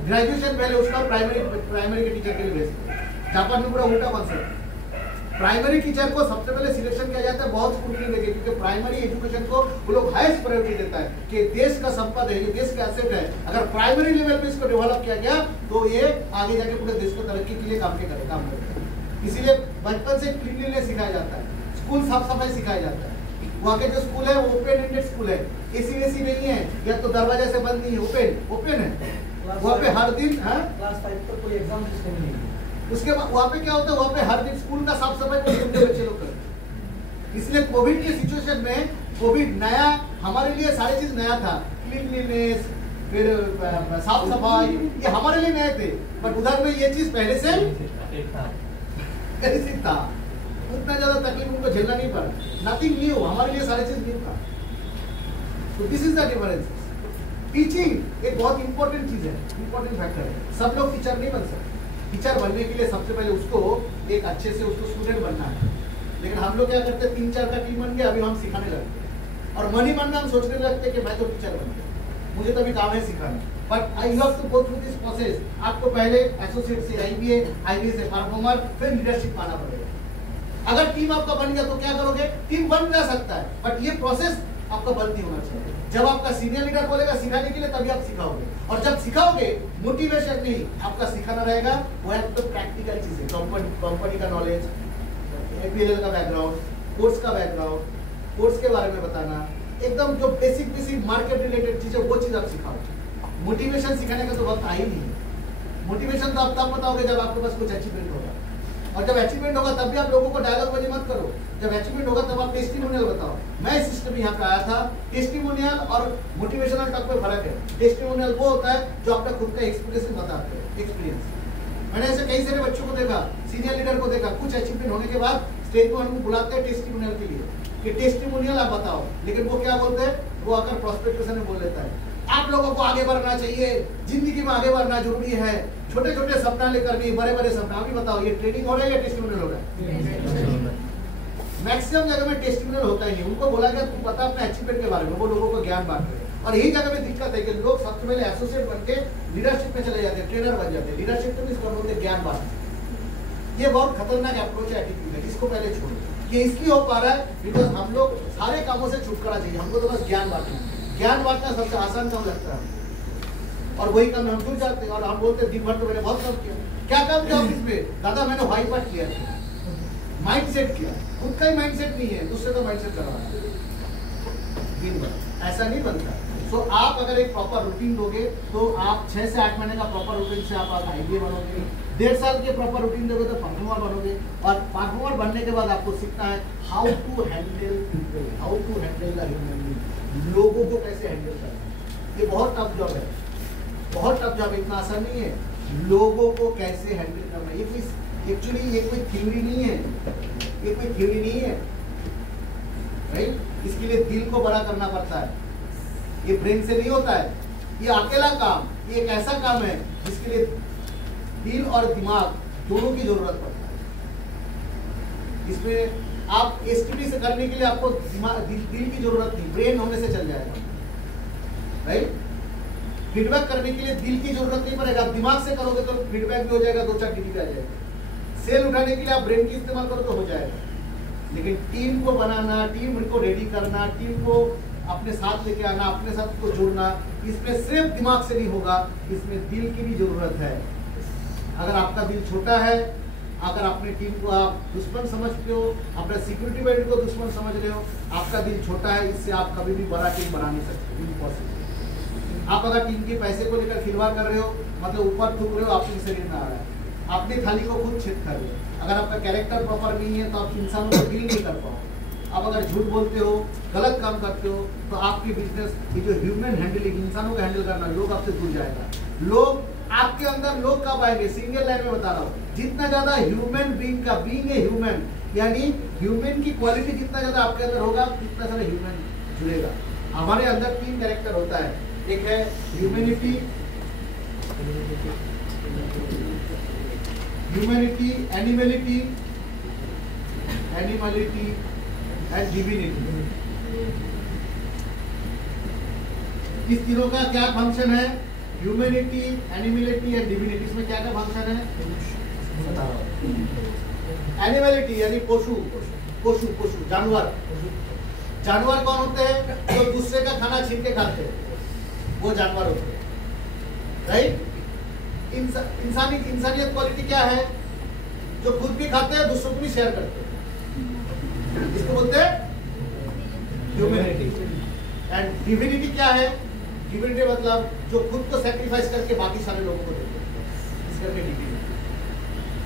ग्रेजुएशन फेल है, उसका प्राइमरी के टीचर के लिए भेजते हैं। जापान में पूरा उल्टा कॉन्सेप्ट। प्राइमरी टीचर को सबसे पहले सिलेक्शन किया जाता है बहुत स्क्रूटनी देके, क्योंकि प्राइमरी एजुकेशन को वो लोग हाईएस्ट प्रायोरिटी देता है कि देश का संपदा है, ये देश का एसेट है। अगर प्राइमरी लेवल पे इसको डेवलप किया गया तो ये आगे जाके पूरे देश को तरक्की के लिए काम करेगा। इसीलिए बचपन से क्लीनलीनेस सिखाया जाता है, स्कूल साफ सफाई सिखाया जाता है। वहाँ के जो स्कूल है वो ओपन एंडेड स्कूल है, एसी वेसी नहीं है, या तो दरवाजा से बंद नहीं है, ओपन है। वहाँ पे हर दिन क्लास 5 तक कोई एग्जाम सिस्टम नहीं है। उसके बाद वहाँ पे क्या होता है, वहाँ पे हर दिन स्कूल का साफ सफाई बच्चे लोग करते। इसलिए कोविड के सिचुएशन में, कोविड नया हमारे लिए सारी चीज नया था, क्लीनलीनेस, फिर साफ सफाई, ये हमारे लिए नए थे। बट उधर में ये चीज पहले से था, उतना ज्यादा तकलीफ उनको झेलना नहीं पड़ा। नथिंग न्यू, हमारे लिए सारी चीज न्यू था। तो this is the difference. Teaching एक बहुत इंपॉर्टेंट चीज है, इंपॉर्टेंट फैक्टर है। सब लोग टीचर नहीं बन सकते। टीचर बनने के लिए सबसे पहले उसको एक अच्छे से उसको स्टूडेंट बनना है। लेकिन हम लोग क्या करते हैं, 3-4 का टीम बन गया, अभी हम सिखाने लगते हैं। और मन ही मन में हम सोचने लगते हैं कि मैं तो टीचर बन गया, मुझे तो अभी काम है सिखाना। But I have to go through this process. आपको पहले एसोसिएट से आईबीए से परफॉर्मर, फिर लीडरशिप पाना पड़ेगा। अगर टीम आपका बन गया तो क्या करोगे, टीम बन जा सकता है, बट ये प्रोसेस आपका बंद नहीं होना चाहिए। जब आपका सीनियर लीडर बोलेगा सिखाने के लिए, तभी आप सिखाओगे। और जब सिखाओगे, मोटिवेशन नहीं, आपका सिखाना रहेगा वो है तो प्रैक्टिकल चीजें, कंपनी का नॉलेज, एपीएल का बैकग्राउंड, कोर्स का बैकग्राउंड, कोर्स के बारे में बताना, एकदम जो बेसिक मार्केट रिलेटेड चीजें, वो चीज आप सिखाओ। मोटिवेशन सिखाने का तो वक्त आ ही नहीं है। मोटिवेशन तो आप तब बताओगे जब आपके पास कुछ अचीवमेंट होगा, और जब अचीवमेंट होगा तब भी आप लोगों को डायलॉग बाजी मत करो। जब अचीवमेंट होगा तब आप टेस्टिमोनियल बताओ। मैं इस सिस्टम यहाँ पे आया था। टेस्टिमोनियल और मोटिवेशनल टॉक में फर्क है। टेस्टिमोनियल वो होता है जो आपका खुद का एक्सपीरियंस बताते हैं, एक्सपीरियंस। मैंने ऐसे कई सारे बच्चों को देखा, सीनियर लीडर को देखा, कुछ अचीवमेंट होने के बाद स्टेज पर उनको बुलाते हैं टेस्टिमोनियल के लिए कि टेस्टिमोनियल आप बताओ। लेकिन वो क्या बोलते हैं, वो आकर प्रोस्पेक्टेशन में बोल देता है आप लोगों को आगे बढ़ना चाहिए, जिंदगी में आगे बढ़ना जरूरी है, छोटे छोटे सपना लेकर नहीं बड़े बड़े सपना। अभी बताओ ये ट्रेनिंग हो रहा है या टेस्टिमोनियल हो रहा है? मैक्सिमम जगह में टेस्टिमोनियल होता ही नहीं। उनको बोला गया तुम बता अपने अचीवमेंट के बारे में, वो लोगों को ज्ञान बांट रहे हैं। और यही जगह में दिक्कत है कि लोग सबसे पहले एसोसिएट बन के लीडरशिप में चले जाते हैं, ट्रेनर बन जाते हैं। लीडरशिप में इसको बोलते हैं ज्ञान बांट। ये बहुत खतरनाक अप्रोच है, एटीट्यूड है। इसको पहले छोड़ो। ये इसलिए हो पा रहा है बिकॉज हम लोग सारे कामों से छुटकारा चाहिए, हमको तो बस ज्ञान बांटना। ज्ञान बांटना सबसे आसान काम लगता है, और वही काम हम जुड़ जाते हैं। और हम बोलते हैं दिन भर तो मैंने बहुत काम किया। क्या काम किया ऑफिस में? दादा मैंने वाइट पार्ट किया, माइंडसेट किया। खुद का ही माइंडसेट नहीं है, दूसरे का माइंडसेट करवा दिन भर। ऐसा नहीं बनता। तो आप अगर एक प्रॉपर रूटीन दोगे तो आप 6 से 8 महीने का प्रॉपर रूटीन से आप आईबीए बनोगे। 1.5 साल के प्रॉपर रूटीन दोगे तो परफॉर्मर बनोगे। और परफॉर्मर बनने के बाद आपको सीखना है how to handle people, how to handle the human being, लोगों को कैसे हैंडल करना। ये बहुत टफ जॉब है, बहुत टफ जॉब, इतना आसान नहीं है। लोगों को कैसे हैंडल करना, ये कोई एक्चुअली ये कोई थ्योरी नहीं है, ये कोई थ्योरी नहीं है, राइट। इसके लिए दिल को बड़ा करना पड़ता है, ये ब्रेन से नहीं होता है। ये अकेला काम, ये एक ऐसा काम है जिसके लिए दिल और दिमाग दोनों की जरूरत पड़ता है। इसमें आप एसटीडी से करने के लिए आपको दिल की जरूरत नहीं, ब्रेन होने से चल जाएगा, राइट। फीडबैक करने के लिए दिल की जरूरत नहीं पड़ेगा, आप दिमाग से करोगे तो फीडबैक भी हो जाएगा, 2-4 डिग्री आ जाएगा। सेल उठाने के लिए आप ब्रेन की इस्तेमाल करो तो हो जाएगा। लेकिन टीम को बनाना, टीम को रेडी करना, टीम को अपने साथ लेके आना, अपने साथ को जोड़ना, इसमें सिर्फ दिमाग से नहीं होगा, इसमें दिल की भी जरूरत है। अगर आपका दिल छोटा है, अगर अपने टीम को आप दुश्मन समझते हो, अपने सिक्योरिटी बैंड को दुश्मन समझ रहे हो, आपका दिल छोटा है, इससे आप कभी भी बड़ा टीम बना नहीं सकते, इम्पॉसिबल। आप अगर टीम के पैसे को लेकर खिलवाड़ कर रहे हो, मतलब ऊपर थूक रहे हो, आपके शरीर में आ रहा है, अपनी थाली को खुद छेद कर रहे हो। अगर आपका कैरेक्टर प्रॉपर नहीं है तो आप इंसानों को डील नहीं कर पाओ। आप अगर झूठ बोलते हो, गलत काम करते हो, तो आपकी बिजनेस, ये जो ह्यूमन हैंडलिंग, इंसानों को हैंडल करना, लोग आपसे दूर जाएगा। लोग आपके अंदर लोग कब आएंगे? सिंगल लाइन में बता रहा हूँ, जितना ज्यादा ह्यूमन बीइंग का, बीइंग ए ह्यूमन, यानी ह्यूमन की क्वालिटी जितना ज्यादा आपके अंदर होगा, उतना सारा ह्यूमन जुड़ेगा। हमारे अंदर 3 कैरेक्टर होता है, एक है ह्यूमैनिटी, एनिमलिटी एंड डिविनिटी। इस तीनों का क्या फंक्शन है? ह्यूमैनिटी, एनिमलिटी एंड डिविनिटी, इसमें क्या क्या फंक्शन है? एनिमलिटी यानी पशु, जानवर। जानवर कौन होते हैं? जो दूसरे का खाना छीन के खाते हैं, वो जानवर होते हैं, राइट। इंसानियत क्वालिटी क्या है? जो खुद भी खाते हैं, दूसरों को भी शेयर करते हैं, इसको बोलते हैं ह्यूमैनिटी। एंड डिविनिटी क्या है? डिविनिटी मतलब जो खुद को सैक्रिफाइस करके बाकी सारे लोगों को देते हैं, इस करके डिविनिटी।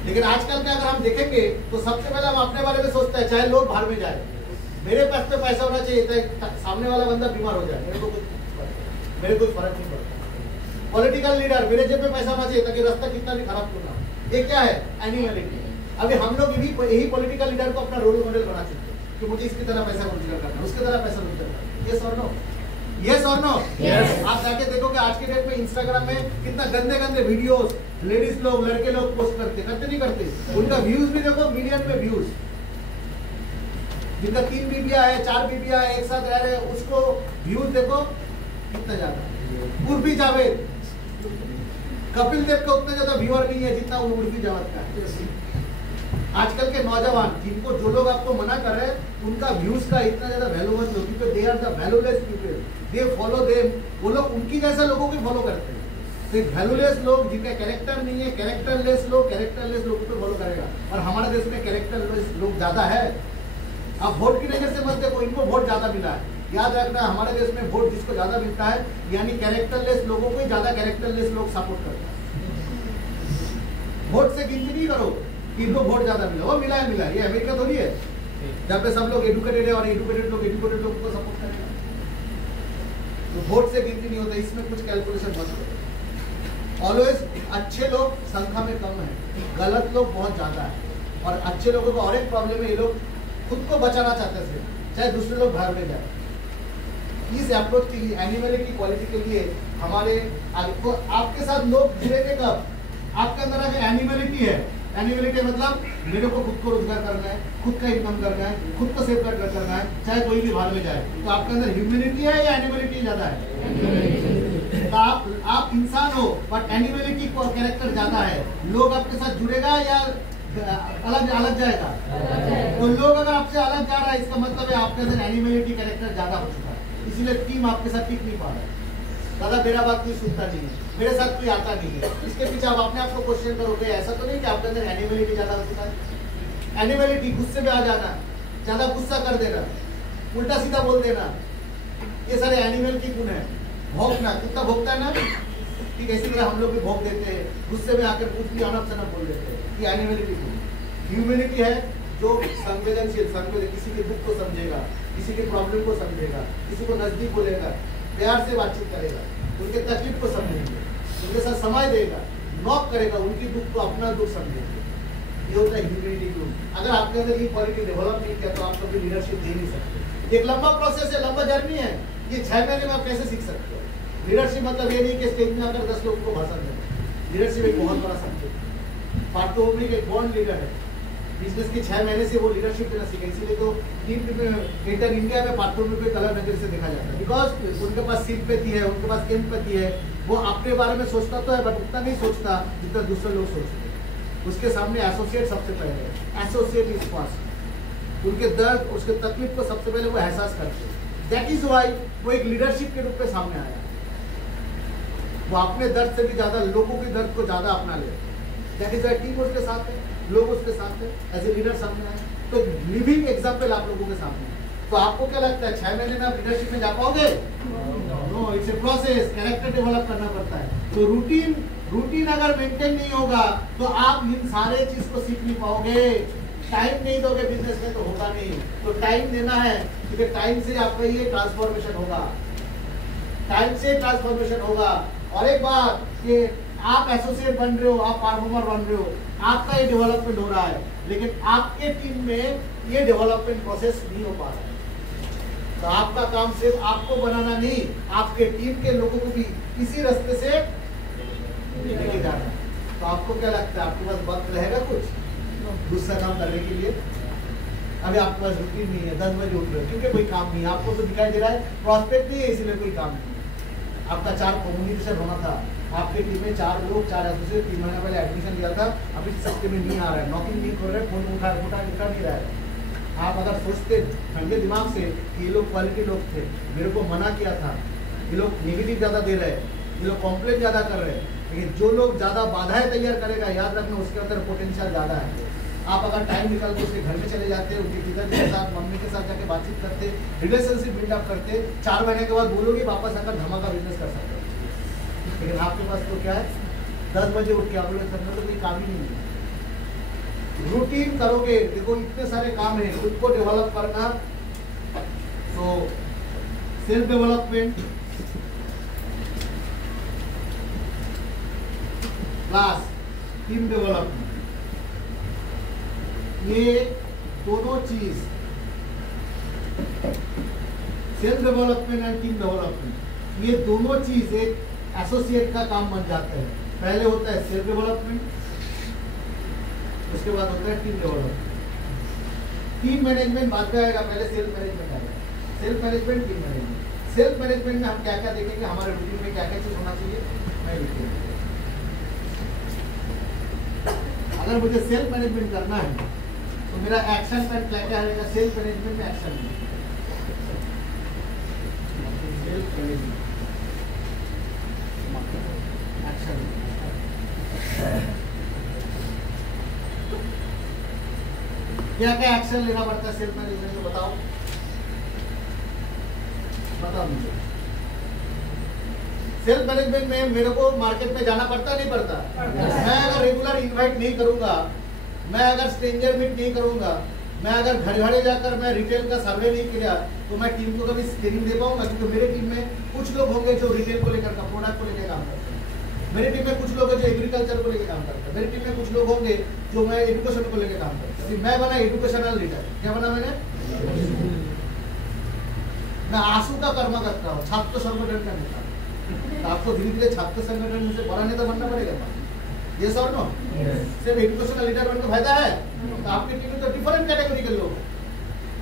लेकिन आजकल के अगर हम देखेंगे तो सबसे पहले हम अपने बारे में सोचते हैं, चाहे लोग बाहर में जाए, मेरे पास पे पैसा होना चाहिए था, सामने वाला बंदा बीमार हो जाए, मेरे को कुछ फर्क नहीं पड़ता। पॉलिटिकल लीडर, मेरे जेब में पैसा होना चाहिए ताकि रास्ता कितना भी खराब करना। ये क्या है? एनिमलिटी। अभी हम लोग यही पॉलिटिकल लीडर को अपना रोल मॉडल बना चुके हैं कि मुझे इसकी तरह पैसा रोजगार करना, उसकी तरह पैसा रोजगार करना। यस और नो? यस और नो? आप जाके देखोगे आज के डेट में इंस्टाग्राम में कितना गंदे गंदे वीडियोस लेडीज लोग, लड़के लोग पोस्ट करते नहीं करते? उनका व्यूज भी देखो, मिलियन में व्यूज। जिनका 3 बीबियां है, 4 बीबियां है, एक साथ रह रहे, उसको व्यूज देखो कितना ज्यादा। उर्फी जावेद, कपिल देव का उतना ज्यादा व्यूअर नहीं है जितना उर्फी जावेद का है। आजकल के नौजवान, जिनको जो लोग आपको मना कर रहे हैं, उनका व्यूज का इतना ज्यादा वैल्यू मत लो, क्योंकि they are the valueless people, they follow them. वो लोग उनकी जैसा लोगों को फॉलो करते हैं। तो वैल्यूलेस लोग, जिनका कैरेक्टर नहीं है, कैरेक्टरलेस लोग को फॉलो करेगा। और हमारे देश में कैरेक्टरलेस लोग ज्यादा है। आप वोट की नजर से मत देखो, इनको वोट ज्यादा मिला है। याद रखना, हमारे देश में वोट जिसको ज्यादा मिलता है, यानी कैरेक्टरलेस लोगों को ज्यादा कैरेक्टरलेस लोग सपोर्ट करते हैं। वोट से गिनती नहीं करो कि इनको वोट ज्यादा मिला, वो मिला है। ये अमेरिका थोड़ी है जहाँ पे सब लोग एडुकेटेड है और एडुकेटेड लोग को सपोर्ट करेगा। तो वोट से गिनती नहीं होता, इसमें कुछ कैलकुलेशन मत करो। ऑलवेज अच्छे लोग संख्या में कम है, गलत लोग बहुत ज्यादा है। और अच्छे लोगों को और एक प्रॉब्लम है, ये लोग खुद को बचाना चाहते हैं, चाहे दूसरे लोग बाहर में जाए। इस अप्रोच के लिए, एनिमलिटी क्वालिटी के लिए हमारे आपको, आपके साथ लोग जुड़ेंगे कब? आपके अंदर अगर एनिमलिटी है, एनिमलिटी मतलब मेरे को खुद को रोजगार करना है, खुद का इनकम करना है, खुद को सेफ करना है, चाहे कोई भी बाहर में जाए, तो आपके अंदर ह्यूमैनिटी है या एनिमलिटी ज्यादा है? तो आप इंसान हो बट एनिमलिटी को कैरेक्टर ज्यादा है, लोग आपके साथ जुड़ेगा या अलग जाएगा? तो लोग अगर आपसे अलग जा रहा है, इसका मतलब है आपके अंदर एनिमलिटी कैरेक्टर ज्यादा हो चुका है, इसीलिए टीम आपके साथ टिक नहीं पा रहा है। दादा मेरा बात कोई सुनता नहीं है, मेरे साथ कोई आता नहीं है। इसके पीछे आप अपने आप को क्वेश्चन करोगे, ऐसा तो नहीं कि आपके अंदर एनिमलिटी ज्यादा हो चुका है? एनिमलिटी, गुस्से में आ जाना, ज्यादा गुस्सा कर देना, उल्टा सीधा बोल देना, ये सारे एनिमल की गुण है। भौंकना, कुत्ता भौंकता है ना, ठीक है, इसी तरह हम लोग भी भौंक देते हैं, गुस्से में आकर कुछ भी अनप शनप बोल देते हैं, ये एनिमलिटी गुण। ह्यूमैनिटी है जो संवेदनशील, किसी के दुख को समझेगा, किसी के प्रॉब्लम को समझेगा, किसी को नजदीक बोलेगा, प्यार से बातचीत करेगा, उनके तकलीफ को समझेंगे, उनके साथ समय देगा, नॉक करेगा, उनकी दुख को अपना दुख समझेंगे। ये होता है ह्यूमिलिटी गुण। अगर आपके अंदर ये क्वालिटी डेवलप नहीं किया तो आप कभी लीडरशिप दे नहीं सकते। एक लंबा प्रोसेस है, लंबा जर्नी है, ये 6 महीने में आप कैसे सीख सकते हो? लीडरशिप मतलब ये नहीं कि स्टेज में आकर 10 लोगों को भाषण देना। लीडरशिप एक बहुत बड़ा सब्जेक्ट है। पार्टोमिक एक बॉन्ड लीडर है, बिजनेस के 6 महीने से वो लीडरशिप देना सीखे। इसीलिए तो इंटर इंडिया में पार्टोमिक को अलग नजर से देखा जाता है, बिकॉज उनके पास सिंपैथी है, उनके पास एम्पैथी है। वो अपने बारे में सोचता तो है बट उतना नहीं सोचता जितना दूसरे लोग सोचते हैं। उसके सामने एसोसिएट सबसे पहले है, एसोसिएट इज फर्स्ट। उनके दर्द, उसके तकलीफ को सबसे पहले वो एहसास करते हैं। दैट इज व्हाई वो एक लीडरशिप के रूप में सामने आया। वो अपने दर्द से भी ज्यादा लोगों के दर्द को ज्यादा अपना ले। दैट इज व्हाई टीम उसके साथ है, लोग उसके साथ है, एज ए लीडर सामने आए। तो लिविंग एग्जाम्पल आप लोगों के सामने है। तो आपको क्या लगता है 6 महीने में आप लीडरशिप में जा पाओगे? No, it's a process, character develop करना पड़ता है। तो रूटीन अगर मेंटेन नहीं होगा तो आप इन सारे चीज को सीख नहीं पाओगे। टाइम नहीं दोगे बिजनेस में तो होगा नहीं। तो टाइम देना है, क्योंकि टाइम से आपका ये ट्रांसफॉर्मेशन होगा, टाइम से ट्रांसफॉर्मेशन होगा। और एक बात कि आप एसोसिएट बन रहे हो, आप परफॉर्मर बन रहे हो, आपका ये डेवलपमेंट हो रहा है, लेकिन आपके टीम में ये डेवलपमेंट प्रोसेस नहीं हो पा रहा है। तो आपका काम सिर्फ आपको बनाना नहीं, आपके टीम के लोगों को भी इसी रास्ते से लेके जाना है। तो आपको क्या लगता है, आपके पास वक्त रहेगा कुछ दूसरा काम करने के लिए? अभी आपके पास रूटीन नहीं है, 10 बजे उठ रहे हो क्योंकि कोई काम नहीं है, आपको तो दिखाई दे रहा है प्रॉस्पेक्ट नहीं है, इसलिए कोई काम नहीं। आपका 4 कम्युनिकेशन होना था, आपके टीम में 4 लोग, 4 एसोसिएट 3 महीने पहले एडमिशन लिया था, अभी सस्ते में नहीं आ रहा है, नॉकिंग नहीं कर रहे, फोन उठा नहीं रहा है। आप अगर सोचते ठंडे दिमाग से कि ये लोग क्वालिटी लोग थे, मेरे को मना किया था, ये लोग नेगेटिव ज़्यादा दे रहे हैं, ये लोग कॉम्प्लेन ज़्यादा कर रहे हैं, लेकिन जो लोग ज़्यादा बाधाएं तैयार करेगा, याद रखना उसके अंदर पोटेंशियल ज़्यादा है। आप अगर टाइम निकाल के उसके घर में चले जाते, उनके पिताजी के साथ, मम्मी के साथ जाके बातचीत करते, रिलेशनशिप बिल्डअप करते, 4 महीने के बाद बोलोगे वापस आकर धमाका बिजनेस कर सकते हो। लेकिन आपके पास तो क्या है, 10 बजे उठ के आप लोग करना तो कोई काम ही नहीं है। रूटीन करोगे, देखो इतने सारे काम है, खुद को डेवलप करना, तो self development plus team development, ये दोनों चीज, self development and team development, ये दोनों चीज एक एसोसिएट का काम बन जाते हैं। पहले होता है सेल्फ डेवलपमेंट, उसके बाद होता है टीम डेवलपमेंट। टीम मैनेजमेंट बाद में आएगा, पहले सेल्फ मैनेजमेंट आएगा। Self management, team management. Self management में हम क्या क्या देखेंगे, हमारे रूटीन में क्या क्या चीज होना चाहिए, मैं लिखूंगा। अगर मुझे सेल्फ मैनेजमेंट करना है तो मेरा एक्शन प्लान क्या क्या रहेगा? सेल्फ मैनेजमेंट में एक्शन, सेल्फ मैनेजमेंट एक्शन, क्या क्या एक्शन लेना पड़ता है सेल्फ मैनेजमेंट में? बताओ मुझे। सेल्फ मैनेजमेंट में मेरे को मार्केट में जाना पड़ता नहीं पड़ता? मैं अगर रेगुलर इनवाइट नहीं करूंगा, मैं अगर स्ट्रेंजर मीट नहीं करूंगा, मैं अगर घर घरे जाकर मैं रिटेल का सर्वे नहीं किया तो मैं टीम को कभी ट्रेनिंग दे पाऊंगा? क्योंकि मेरे टीम में कुछ लोग होंगे जो रिटेल को लेकर का प्रोडक्ट को लेकर काम करते हैं, मेरी टीम में कुछ लोग हैं जो एग्रीकल्चर को लेकर काम करते हैं, मेरी टीम में कुछ लोग होंगे जो मैं एजुकेशन को लेकर काम करता हूँ। मैं बना एजुकेशनल लीडर। क्या बना मैंने? मैं आंसू का कर्म करता हूँ, छात्र संगठन का नेता। तो आपको धीरे धीरे छात्र संगठन से बड़ा नेता बनना पड़ेगा। ये सर नो सिर्फ एजुकेशनल लीडर बनने का फायदा है? तो आपकी टीम में तो डिफरेंट कैटेगरी के लोग,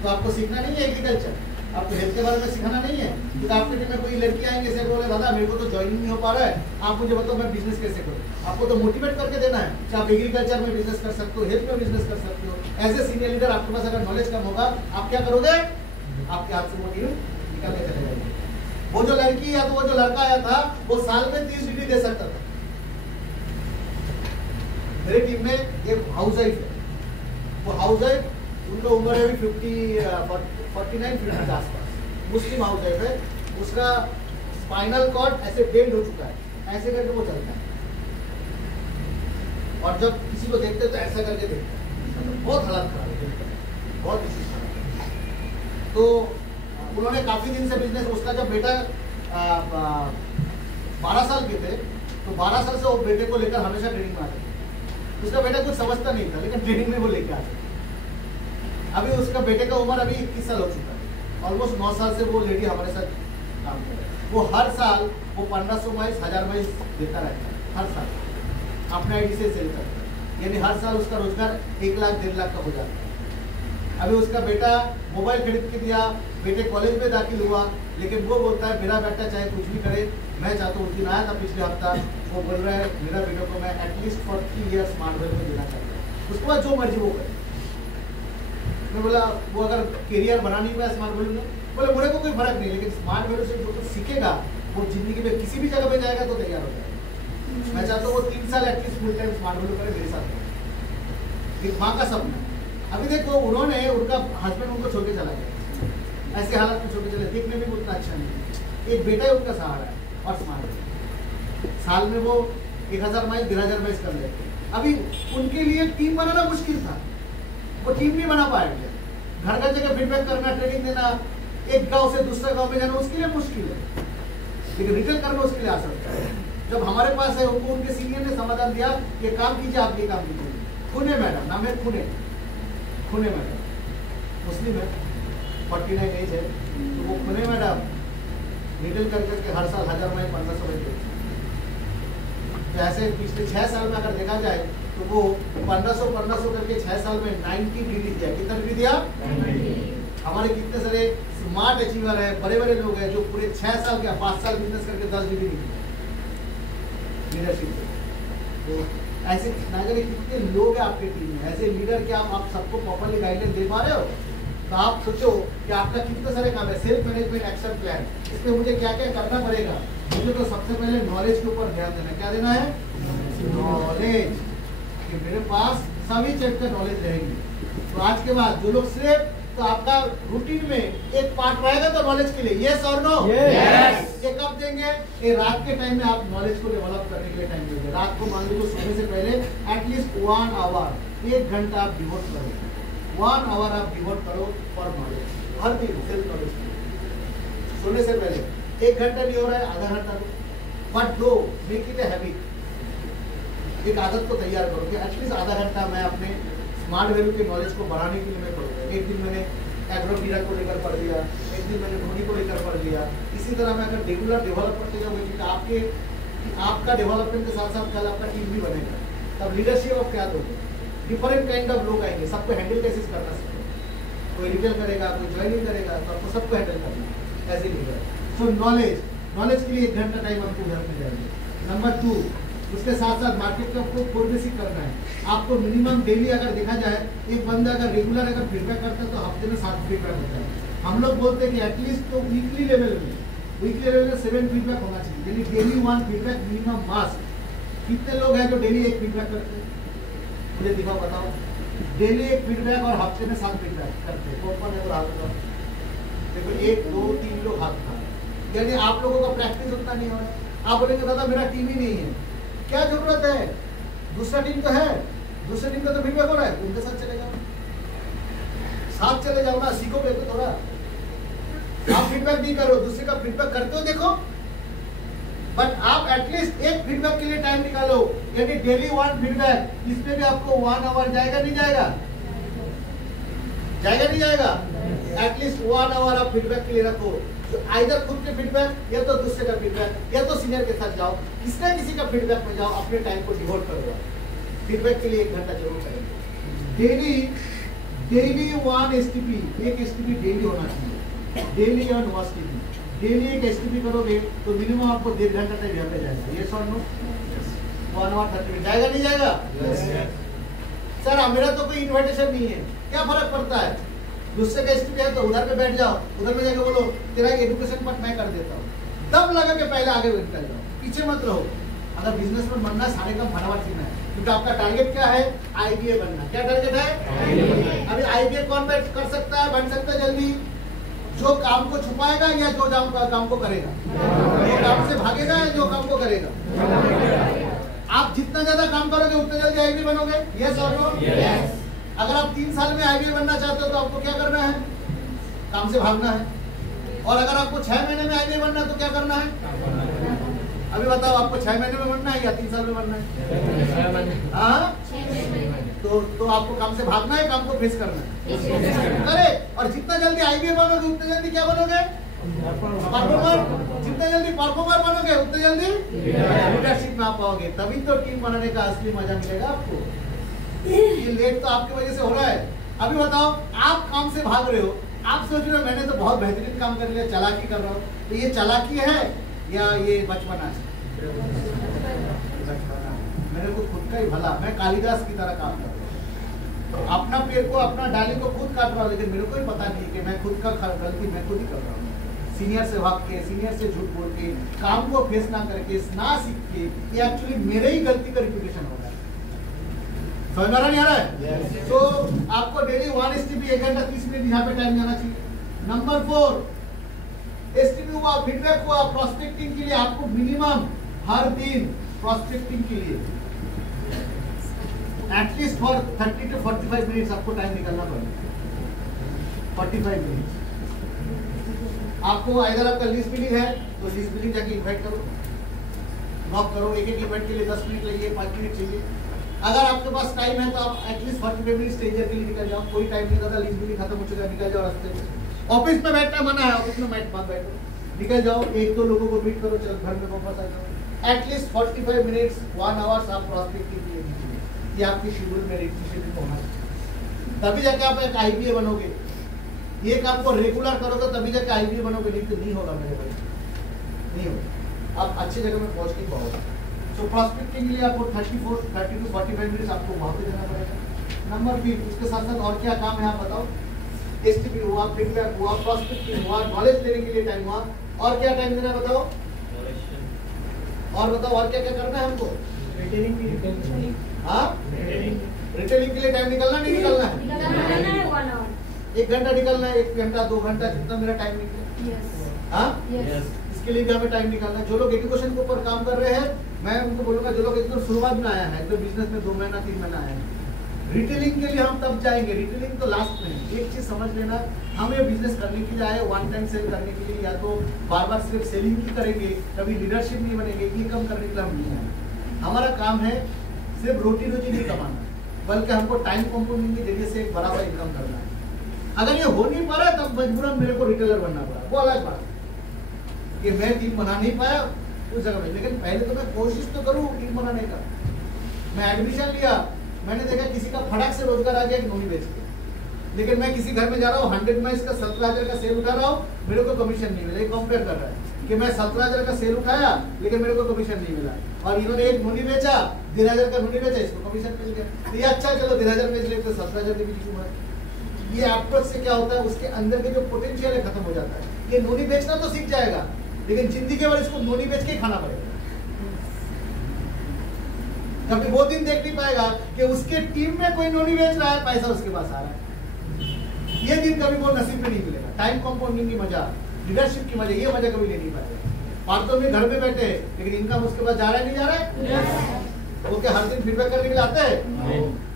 तो आपको सीखना नहीं है एग्रीकल्चर, आपको हेल्थ के बारे में सिखाना नहीं है। तो आपकी टीम में कोई लड़की आएंगे से बोले दादा मेरे को तो ज्वाइनिंग नहीं हो पा रहा है, आप मुझे बताओ मैं बिजनेस कैसे करूँ? आपको तो मोटिवेट करके देना है कि आप एग्रीकल्चर में बिजनेस कर सकते हो, हेल्थ में बिजनेस कर सकते हो। एज ए सीनियर लीडर आपके पास अगर नॉलेज कम होगा, आप क्या करोगे? आपके हाथ से वो टीम निकल के चले जाएगी। वो जो लड़की या तो वो जो लड़का आया था वो साल में 30 डिग्री दे सकता था। मेरी टीम में एक हाउस वाइफ है, वो हाउस वाइफ, उनका उम्र है अभी 49-50 के आसपास, मुस्लिम हाउस वाइफ है। उसका स्पाइनल कॉर्ड ऐसे बेंड हो चुका है, ऐसे करके वो चलता है, और जब किसी को देखते तो ऐसा करके देखते हैं। बहुत हालत खराब है, बहुत इश्यूज खराब है। तो उन्होंने काफी दिन से बिजनेस, उसका जब बेटा 12 साल के थे तो 12 साल से वो बेटे को लेकर हमेशा ट्रेनिंग में आते थे। उसका बेटा कुछ समझता नहीं था, लेकिन ट्रेनिंग में वो लेके आ गया। अभी उसका बेटे का उम्र अभी 21 साल हो चुका है। ऑलमोस्ट 9 साल से वो लेडी हमारे साथ काम कर रही है। वो हर साल वो 1500 माइल्स 1000 माइल्स देता रहता है, हर साल अपने आईडी से सेल करता है। यानी हर साल उसका रोजगार 1 लाख 1.5 लाख का हो जाता है। अभी उसका बेटा मोबाइल खरीद के दिया, बेटे कॉलेज में दाखिल हुआ, लेकिन वो बोलता है मेरा बेटा चाहे कुछ भी करे, मैं चाहता हूँ। उस दिन आया था पिछले हफ्ता, वो बोल रहा है मेरा बेटे को मैं एटलीस्ट 40 ईयर्स स्मार्ट वैल्यू में देना चाहता हूँ, उसके बाद जो मर्जी वो करे। मैं बोला वो अगर करियर बना नहीं पाया स्मार्ट वैल्यू में, बोले मुझे को कोई फर्क नहीं, लेकिन स्मार्ट वैल्यू से जो कुछ सीखेगा वो जिंदगी में किसी भी जगह पे जाएगा तो तैयार हो जाएगा। मैं चाहता हूँ वो 3 साल at least full time smart value करे मेरे साथ। एक माँ का सपना। अभी देखो उन्होंने, उनका हस्बैंड उनको छोड़ के चला गया, ऐसे हालत में छोड़ के चले, देखने में भी उतना अच्छा नहीं। एक बेटा ही उनका सहारा है और स्मार्ट वैल्यू। साल में वो 1000 माइल 1500 माइल कर लेते। अभी उनके लिए टीम बनाना मुश्किल था, वो टीम नहीं बना पाएंगे। घर घर जगह फीडबैक करना, ट्रेनिंग देना, एक गांव से दूसरे गांव में जाना उसके लिए मुश्किल है, लेकिन रिटेल करना उसके लिए आसान है। जब हमारे पास है, उनको उनके सीनियर ने समाधान दिया, ये काम कीजिए, आप ये काम कीजिए। खुने मैडम नाम है, खुने मैडम, मुस्लिम है, 49 एज है, तो वो खुने मैडम रिटेल कर करके हर साल 1000 माइल 1500 माइल देती है। ऐसे पिछले 6 साल में अगर देखा जाए तो वो 1500 करके 6 साल में 90 डिग्री दिया। कितना डिग्री दिया? 90। हमारे कितने सारे स्मार्ट अचीवर है, बड़े बड़े लोग हैं जो पूरे 6 साल के 5 साल बिजनेस करके 10 डिग्री निकले लीडरशिप। तो ऐसे ना जाने कितने लोग हैं आपके टीम में, ऐसे लीडर क्या आप सबको प्रॉपरली गाइडलाइन दे पा रहे हो? तो आप सोचो कि आपका कितने सारे काम है। सेल्फ मैनेजमेंट एक्शन प्लान, इसमें मुझे क्या क्या करना पड़ेगा? मुझे तो सबसे पहले नॉलेज के ऊपर ध्यान देना। क्या देना है? नॉलेज। मेरे पास सभी चैप्टर नॉलेज रहेंगे। तो आज के बाद जो लोग सिर्फ, तो आपका रूटीन में एक पार्ट रहेगा तो नॉलेज के लिए, यस और नो? यस। ये कब देंगे? ये रात के टाइम में आप नॉलेज को डेवलप करने के लिए टाइम देंगे। रात को मान लीजिए सोने से पहले एटलीस्ट 1 आवर, 1 घंटा आप डिवोट करो, 1 आवर आप डिवोट करो फॉर नॉलेज, हर दिन सेल्फ नॉलेज के लिए। सोने से पहले 1 घंटा नहीं हो रहा है, आधा घंटा दो, बट दो, मेक इट ए हैबिट। एक आदत को तैयार करो कि एटलीस्ट आधा घंटा मैं अपने स्मार्ट वैल्यू के नॉलेज को बढ़ाने के लिए मैं पढ़ूंगा। एक दिन मैंने एग्रोवीरा को लेकर पढ़ लिया, एक दिन मैंने धोनी को लेकर पढ़ लिया। इसी तरह मैं अगर रेगुलर डेवलप करते जाऊँगी तो आपका डेवलपमेंट के साथ साथ कल आपका टीम भी बनेगा। तब लीडरशिप आप क्या दोगे? डिफरेंट काइंड ऑफ लोग आएंगे, सबको हैंडल कैसे करना सीखो। कोई रिटेल करेगा, कोई ज्वाइनिंग करेगा, तो आपको सबको हैंडल करना as a leader. So knowledge के लिए 1 घंटा टाइम आपको घर में जाएंगे। नंबर 2, उसके साथ साथ मार्केट का आपको प्रोग्रेसिव करना है। आपको मिनिमम डेली अगर देखा जाए, एक बंदा अगर रेगुलर अगर फीडबैक करता है तो हफ्ते में 7 फीडबैक होता है। हम लोग बोलते हैं कि एटलीस्ट तो वीकली लेवल में 7 फीडबैक होना चाहिए, यानी डेली 1 फीडबैक मिनिमम मस्ट। कितने लोग हैं जो डेली 1 फीडबैक करते हैं? मुझे दिखाओ, बताओ। डेली 1 फीडबैक और हफ्ते में 7 फीडबैक करते हैं। कौन है वो हाथ उठाओ? देखो 1 2 3 लोग हाथ उठा, यानी आप लोगों का प्रैक्टिस उतना नहीं हो रहा है। आप बोलेंगे दादा मेरा टीम ही नहीं है, क्या जरूरत है? दूसरा टीम तो है, दूसरे टीम का तो फीडबैक हो रहा है, उनके साथ चले जाओ, साथ चले जाओ ना, सीखोगे तो थोड़ा। आप फीडबैक नहीं करो, दूसरे का फीडबैक करते हो देखो, बट आप एटलीस्ट 1 फीडबैक के लिए टाइम निकालो, यानी डेली 1 फीडबैक। इसमें भी आपको 1 आवर जाएगा नहीं जाएगा? जाएगा नहीं जाएगा? एटलीस्ट 1 आवर आप फीडबैक के लिए रखो। आइदर खुद के फीडबैक या तो दूसरे का फीडबैक या तो सीनियर के साथ जाओ, किसी का फीडबैक में जाओ, अपने टाइम को डिवोट करो। फीडबैक के लिए 1 घंटा जरूर करेंगे। डेली 1 STP, 1 STP डेली होना चाहिए। डेली और 1 STP, डेली 1 STP करोगे तो मिनिमम आपको 1.5 घंटा तक यहाँ पे जाएगा। ये सर नो 1 आवर 30 मिनट जाएगा नहीं जाएगा? सर मेरा तो कोई इन्विटेशन नहीं है, क्या फर्क पड़ता है? दूसरे का STP है तो उधर पे बैठ जाओ, उधर में जाके बोलो तेरा एजुकेशन पार्ट मैं कर देता हूँ। दम लगा के पहले आगे निकल जाओ, पीछे मत रहो। अगर बिजनेस में बनना सारे का फटाफट सीखना है, क्योंकि आपका टारगेट क्या है? IBA बनना। क्या टारगेट है? अभी IBA कौन कर सकता है, बन सकता है जल्दी? जो काम को छुपाएगा या जो काम को करेगा? जो काम से भागेगा या जो काम को करेगा? आप जितना ज्यादा काम करोगे उतना जल्दी IBA बनोगे। यस और नो? यस। अगर आप 3 साल में IBA बनना चाहते हो तो आपको क्या करना है? काम से भागना है। और अगर आपको 6 महीने में IBA बनना है तो क्या करना है? अभी बताओ, आपको 6 महीने में बनना है या 3 साल में बनना है? हाँ, तो आपको काम से भागना है, काम को फेस करना है। अरे और जितना जल्दी आईबीए बनोगे उतना जल्दी क्या बनोगे? परफॉर्मर। जितना जल्दी परफॉर्मर बनोगे उतना जल्दी लीडरशिप में आ पाओगे। तभी तो टीम बनाने का असली मजा मिलेगा आपको। ये लेट तो आपकी वजह से हो रहा है। अभी बताओ, आप काम से भाग रहे हो, आप सोच रहे हो मैंने तो बहुत बेहतरीन काम कर लिया, चालाकी कर रहा हूँ, तो ये चालाकी है या ये बचपना है? मेरे को खुद का ही भला, मैं कालिदास की तरह काम कर रहा हूँ, अपना पेड़ को अपना डाली को खुद काट रहा हूँ, लेकिन मेरे को ही पता नहीं कि मैं खुद का गलती मैं खुद ही कर रहा हूँ। सीनियर से भाग के, सीनियर से झूठ बोल के, काम को फेस ना करके, ना सीख के, ये एक्चुअली मेरे ही गलती का रिपीटेशन हो रहा है। समझ में नहीं आ रहा है? तो आपको डेली 1 STP 1 घंटा 30 मिनट यहाँ पे टाइम जाना चाहिए। नंबर 4, STP हुआ, फीडबैक हुआ, प्रोस्पेक्टिंग के लिए आपको मिनिमम हर दिन प्रोस्पेक्टिंग के लिए एटलीस्ट फॉर 30 to 45 मिनट्स आपको टाइम निकालना पड़ेगा। 45 मिनट्स आपको, अगर आपका लीज बिलिंग है तो लीज बिलिंग जाके इन्वाइट करो, नॉक करो, एक इवेंट के लिए 10 मिनट चाहिए, 5 मिनट चाहिए। अगर आपके पास टाइम है तो आप एटलीस्ट 45 मिनट स्टेजर के लिए निकल जाओ। कोई टाइम नहीं रहता, लीज बिलिंग खत्म हो चुका, निकल जाओ रास्ते में। ऑफिस में बैठना मना है, ऑफिस में मत बैठो, निकल जाओ, 1-2 लोगों को मीट करो, चलो घर में वापस आ जाओ। एटलीस्ट 45 मिनट्स 1 आवर्स आप प्रोस्पेक्टिंग के लिए दीजिए। ये आपकी शेड्यूल में शेड्यूल होना चाहिए, तभी जाके आप एक IBA बनोगे। ये काम को रेगुलर करोगे तभी जाके IBA बनोगे, नहीं तो नहीं होगा मेरे भाई, नहीं होगा। आप अच्छी जगह में पहुंच नहीं पाओगे। तो प्रोस्पेक्टिंग के लिए आपको 30 to 45 मिनट्स आपको वहां पे देना पड़ेगा। नंबर 3, उसके साथ साथ और क्या काम है आप बताओ? STP हुआ, फीडबैक हुआ, प्रोस्पेक्टिंग हुआ, नॉलेज लेने के लिए टाइम हुआ, और क्या टाइम देना बताओ? और बताओ और क्या क्या करना है हमको? हाँ, रिटेलिंग के लिए टाइम निकलना नहीं निकलना है? 1 घंटा निकलना है, 1 घंटा 2 घंटा जितना मेरा टाइम निकले। हाँ, इसके लिए भी हमें टाइम निकालना है। जो लोग एजुकेशन के ऊपर काम कर रहे हैं, मैं उनको बोलूंगा, जो लोग एकदम शुरुआत में आया है, एकदम बिजनेस में 2 महीना 3 महीना आया है, रिटेलिंग के लिए हम तब जाएंगे। रिटेलिंग तो लास्ट में है। एक चीज समझ लेना, हम ये बिजनेस करने के लिए आए, 1 टाइम सेल करने के लिए, या तो बार बार सिर्फ सेलिंग ही करेंगे, कभी लीडरशिप नहीं बनेंगे, ये कम करने के लिए हम नहीं आए। हमारा काम है सिर्फ रोटी रोजी नहीं कमाना, बल्कि हमको टाइम कंपाउंडिंग के जरिए से एक बड़ा सा इनकम करना है। अगर ये हो नहीं पा रहा तब मजबूरन मेरे को रिटेलर बनना पड़ा, वो अलग बात है कि मैं टीम बना नहीं पाया उस जगह में, लेकिन पहले तो मैं कोशिश तो करूँ टीम बनाने का। मैं एडमिशन लिया, मैंने देखा किसी का फटाक से रोजगार आ गया कि नौनी बेच के, लेकिन मैं किसी घर में जा रहा हूँ 100 में इसका 17,000 का सेल उठा रहा हूँ, मेरे को कमीशन नहीं मिला। ये कंपेयर कर रहा है कि मैं 17,000 का सेल उठाया लेकिन मेरे को कमीशन नहीं मिला, और इन्होंने एक नौनी बेचा, 1,000 का नौनी बेचा, इसको कमीशन मिल गया। तो ये अच्छा, चलो 1,000 बेच ले तो 17,000 की भी चूमा। ये अप्रोच से क्या होता है, उसके अंदर के जो पोटेंशियल है खत्म हो जाता है। ये नोनी बेचना तो सीख जाएगा, लेकिन जिंदगी भर इसको नोनी बेच के ही खाना पड़ेगा। कभी वो दिन देख नहीं पाएगा कि उसके टीम में कोई नोनी बेच रहा है, पैसा उसके पास आ रहा है। ये दिन कभी वो नसीब में नहीं मिलेगा। टाइम कंपाउंडिंग की मजा, लीडरशिप की मजा, ये मजा कभी ले नहीं पाएगा। फालतू में घर में बैठे लेकिन इनकम उसके पास जा रहा है नहीं जा रहा है? वो क्या हर दिन फीडबैक करने के लिए आता है?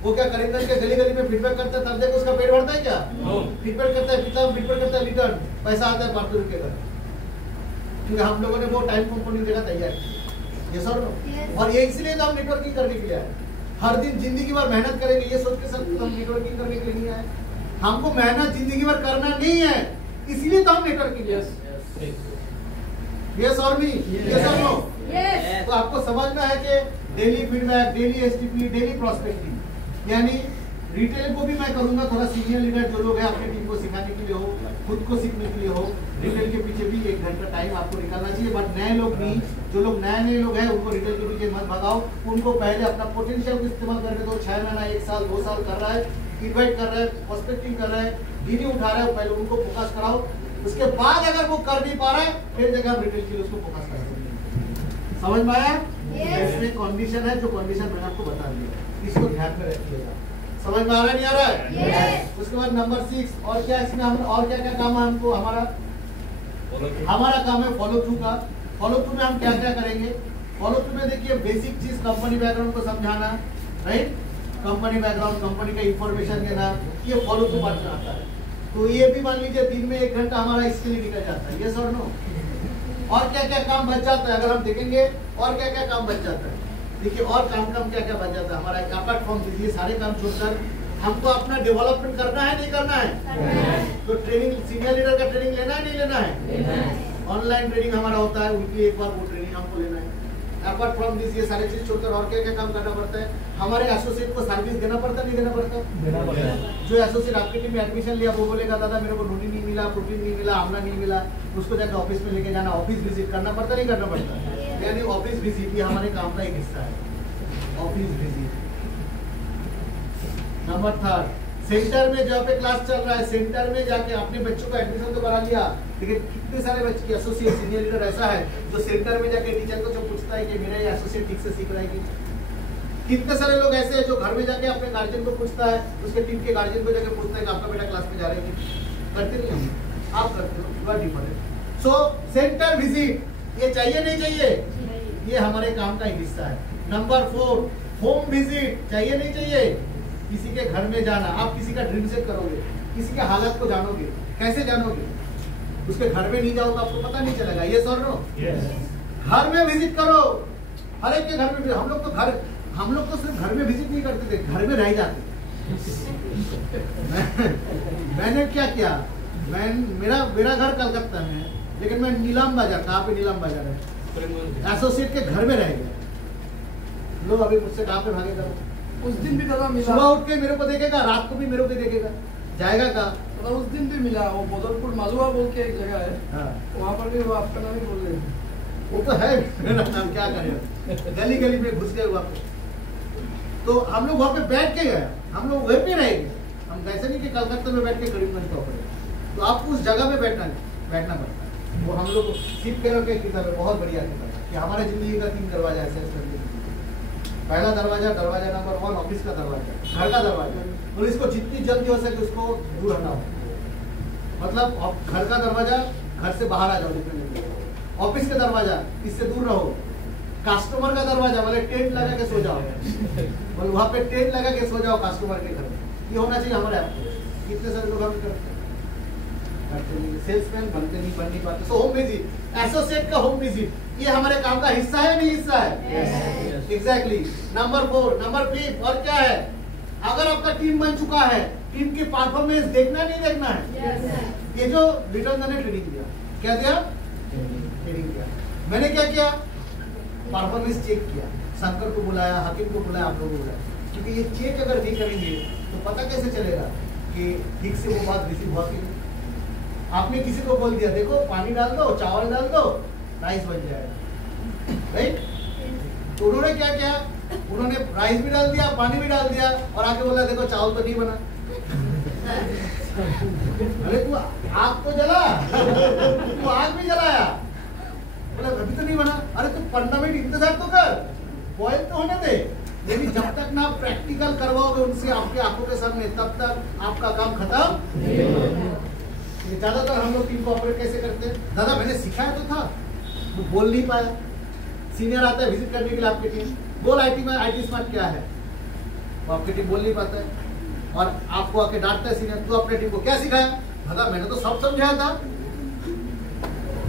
वो क्या करीमगंज के गली गली में फीडबैक करता है तब देखो उसका पेट भरता है क्या? फीडबैक करता है, कितना फीडबैक करता है, रिटर्न पैसा आता है फालतू के घर, क्योंकि हम लोगों ने वो टाइम कंपाउंडिंग देखा तैयार किया। ये सर, और ये इसलिए तो हम नेटवर्किंग करने के लिए आए। हर दिन जिंदगी भर मेहनत करेंगे ये सोच के सब हम नेटवर्किंग करने के लिए नहीं आए। हमको मेहनत जिंदगी भर करना नहीं है, इसलिए तो हम नेटवर्किंग। यस और मी, यस और नो? तो आपको समझना है कि daily feedback, daily STP, daily prospecting, यानी रिटेल को भी मैं करूंगा। थोड़ा सीनियर लीडर जो लोग हैं अपनी टीम को सिखाने के लिए हो, खुद को सीखने के लिए हो, रिटेल के पीछे भी 1 घंटा टाइम आपको निकालना चाहिए। बट नए लोग नहीं, जो लोग नए लोग हैं उनको रिटेल के पीछे मत भगाओ, उनको पहले अपना पोटेंशियल को इस्तेमाल करने दो। 6 महीना, 1 साल, 2 साल कर रहा है, इन्वाइट कर रहा है, प्रोस्पेक्टिंग कर रहा है, डीडी उठा रहा है, पहले उनको फोकस कराओ। उसके बाद अगर वो कर नहीं पा रहा है फिर जगह हम रिटेल के लिए उसको फोकस कर सकते हैं। समझ में आया? इसमें कंडीशन है, जो कंडीशन मैंने आपको बता दिया, इसको ध्यान में रखिएगा। समझ में आ रहा है नहीं आ रहा है? उसके बाद नंबर 6, और क्या इसमें हम और क्या क्या काम है हमको? हमारा काम है फॉलो थ्रू का। फॉलो थ्रू में हम क्या क्या करेंगे? फॉलो थ्रू में देखिए बेसिक चीज कंपनी बैकग्राउंड को समझाना, राइट? कंपनी बैकग्राउंड, कंपनी का इंफॉर्मेशन देना, ये फॉलो थ्रू पार्ट में आता है। तो ये भी मान लीजिए दिन में 1 घंटा हमारा इसके लिए निकल जाता है। यस और नो? और क्या क्या काम बच जाता है अगर हम देखेंगे, और क्या क्या काम बच जाता है? देखिए और काम क्या क्या बच जाता है हमारा। अपार्ट फ्रॉम दिस, ये सारे काम छोड़कर हमको अपना डेवलपमेंट करना है नहीं करना है? तो ट्रेनिंग, सीनियर लीडर का ट्रेनिंग लेना है नहीं लेना है? ऑनलाइन ट्रेनिंग हमारा होता है, वीकली एक बार वो ट्रेनिंग हमको लेना है। अपार्ट फ्रॉम दिस, ये सारी चीज छोड़कर और क्या क्या काम करना पड़ता है? हमारे एसोसिएट को सर्विस देना पड़ता नहीं देना पड़ता? जो एसोसिएट आपकी टीम में एडमिशन लिया वो बोलेगा दादा मेरे को रोटी नहीं मिला, प्रोटीन नहीं मिला, आमला नहीं मिला, उसको जाकर ऑफिस में लेके जाना, ऑफिस विजिट करना पड़ता नहीं करना पड़ता? यानी ऑफिस विजिट ये हमारे काम का एक हिस्सा है, ऑफिस विजिट। नंबर 3, सेंटर में जहाँ पे क्लास चल रहा है, सेंटर में जाके अपने बच्चों का एडमिशन तो करा लिया, लेकिन कितने सारे बच्चे की एसोसिएट सीनियर लीडर ऐसा है जो सेंटर में जाके टीचर को जो पूछता है कि मेरा ये एसोसिएट ठीक से सीख रहा है कि? कितने सारे लोग ऐसे हैं जो घर में जाके अपने गार्जियन को पूछता है, उसके टीम के गार्जियन को जाके पूछता है कि आपका बेटा क्लास में जा रहा है कि? करते नहीं हम, आप करते हो, you are different. So centre visit ये चाहिए नहीं चाहिए? ये हमारे काम का एक हिस्सा है। नंबर 4, होम विजिट चाहिए नहीं चाहिए? किसी के घर में जाना, आप किसी का ड्रीम सेट करोगे, किसी के हालत को जानोगे, कैसे जानोगे? उसके घर में नहीं जाओ तो आपको पता नहीं चलेगा। ये सर नो, घर में विजिट करो, हर एक के घर में। हम लोग तो सिर्फ घर में विजिट नहीं करते थे, घर में रह जाते थे। मैंने क्या किया, मेरा घर कलकत्ता में है, लेकिन मैं नीलाम बाजार, कहाँ पे नीलाम बाजार है, एसोसिएट के घर में रह गया। लोग अभी मुझसे कहाँ पे भागेगा? उस दिन भी दादा मिला, सुबह उठ के मेरे को देखेगा, रात को भी मेरे को देखेगा, जाएगा कहाँ? दादा उस दिन भी मिला, वो बोदलपुर मालुआ बोल के एक जगह है, हाँ। वहाँ पर भी वो आपका नाम ही बोल रहे हैं। वो तो है मेरा नाम, क्या करें, गली गली में घुस गए वहाँ पे। तो हम लोग वहाँ पे बैठ के गए, हम लोग वहीं पे रहेंगे। हम ऐसे नहीं कि कलकत्ता में बैठ के करीमगंज का पड़े, तो आपको उस जगह में बैठना पड़ता है। वो हम लोग सीख के किताब है, बहुत बढ़िया किताब है कि हमारे जिंदगी का 3 दरवाजा ऐसे ऐसे। पहला दरवाजा नंबर 1 ऑफिस का दरवाजा, घर का दरवाजा, और इसको जितनी जल्दी हो सके उसको दूर हटाओ। मतलब घर का दरवाजा, घर से बाहर आ जाओ निकलने के लिए। ऑफिस का दरवाजा, इससे दूर रहो। कस्टमर का दरवाजा, बोले टेंट लगा के सो जाओ, बोले वहाँ पे टेंट लगा के सो जाओ कस्टमर के घर में। ये होना चाहिए हमारे आपको। कितने सारे लोग हम करते हैं, सेल्समैन बनते नहीं, बन नहीं पाते। सो होम विजिट, एसोसिएट का होम विजिट, ये हमारे काम का हिस्सा है नहीं हिस्सा है? एग्जैक्टली। नंबर 4, नंबर 5 और क्या है? अगर आपका टीम बन चुका है, टीम की परफॉर्मेंस देखना नहीं देखना है? ये जो रिटर्न ने ट्रेनिंग दिया, क्या दिया? ट्रेनिंग दिया। मैंने क्या किया? परफॉर्मेंस चेक किया, शंकर को बुलाया, हकीम को बुलाया, आप लोगों को बुलाया, क्योंकि ये चेक अगर नहीं करेंगे तो पता कैसे चलेगा कि ठीक से वो बात रिसीव हुआ कि नहीं। आपने किसी को बोल दिया देखो पानी डाल दो, चावल डाल दो, राइस बन जाएगा, राइट? तो उन्होंने क्या किया? उन्होंने राइस भी डाल दिया, पानी भी डाल दिया, और आके बोला देखो चावल तो नहीं बना। अरे तू आग तो जला, तू आग भी जलाया, बोला अभी तो नहीं बना। अरे तू 15 मिनट इंतजार तो कर, बॉयल तो होने दे। लेकिन जब तक ना प्रैक्टिकल करवाओगे उनसे आपके आंखों के सामने, तब तक आपका काम खत्म। ज्यादातर हम लोग टीम को ऑपरेट कैसे करते हैं? दादा मैंने सिखाया तो था, वो बोल नहीं पाया। सीनियर आता है विजिट करने के लिए आपकी टीम, बोल IT स्मार्ट क्या है, वो आपकी टीम बोल नहीं पाता है, और आपको आके डांटता है सीनियर, तू अपने टीम को क्या सिखाया? दादा मैंने तो सब समझाया था।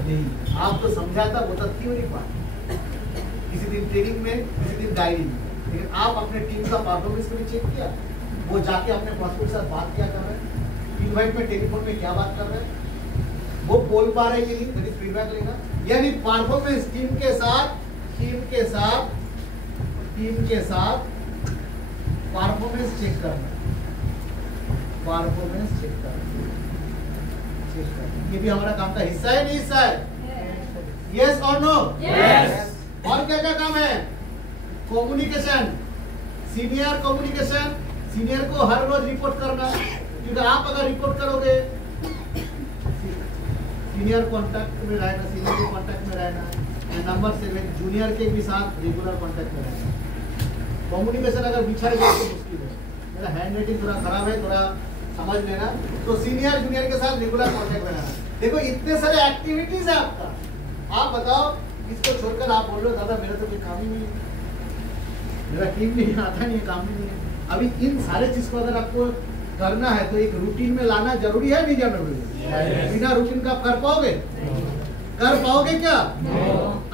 नहीं, आप तो समझाया था, वो तो थ्योरी पार्ट, किसी दिन ट्रेनिंग में, किसी दिन डायरी में, लेकिन आप अपने टीम का परफॉर्मेंस कभी चेक किया? वो जाके अपने प्रॉस्पेक्ट के साथ बात क्या कर रहे हैं, इनवाइट में टेलीफोन में क्या बात कर रहे हैं, वो बोल पा रहे कि नहीं, मेरी फीडबैक लेगा। यानी परफॉर्मेंस टीम के साथ परफॉर्मेंस चेक करना, ये भी हमारा काम का हिस्सा है नहीं हिस्सा है? यस और नो? और क्या क्या काम है? कम्युनिकेशन, सीनियर को हर रोज रिपोर्ट करना, क्योंकि आप अगर रिपोर्ट करोगे, सीनियर कांटेक्ट में रहना, सीनियर के कांटेक्ट में रहना। नंबर 7, जूनियर के भी साथ रेगुलर कांटेक्ट में रहना। कम्युनिकेशन अगर बिछड़ गया तो मुश्किल है। मेरा हैंड राइटिंग थोड़ा खराब है, थोड़ा समझ लेना। तो सीनियर जूनियर के साथ रेगुलर कांटेक्ट में रहना। देखो इतने सारे एक्टिविटीज है आपका, आप बताओ इसको छोड़कर आप बोल रहे हो दादा मेरा तो कोई काम ही नहीं है, मेरा टीम नहीं आता नहीं, काम ही नहीं है। अभी इन सारे चीज को अगर आपको करना है तो एक रूटीन में लाना जरूरी है नहीं जरूरी है? बिना रूटीन का आप कर पाओगे? कर पाओगे क्या?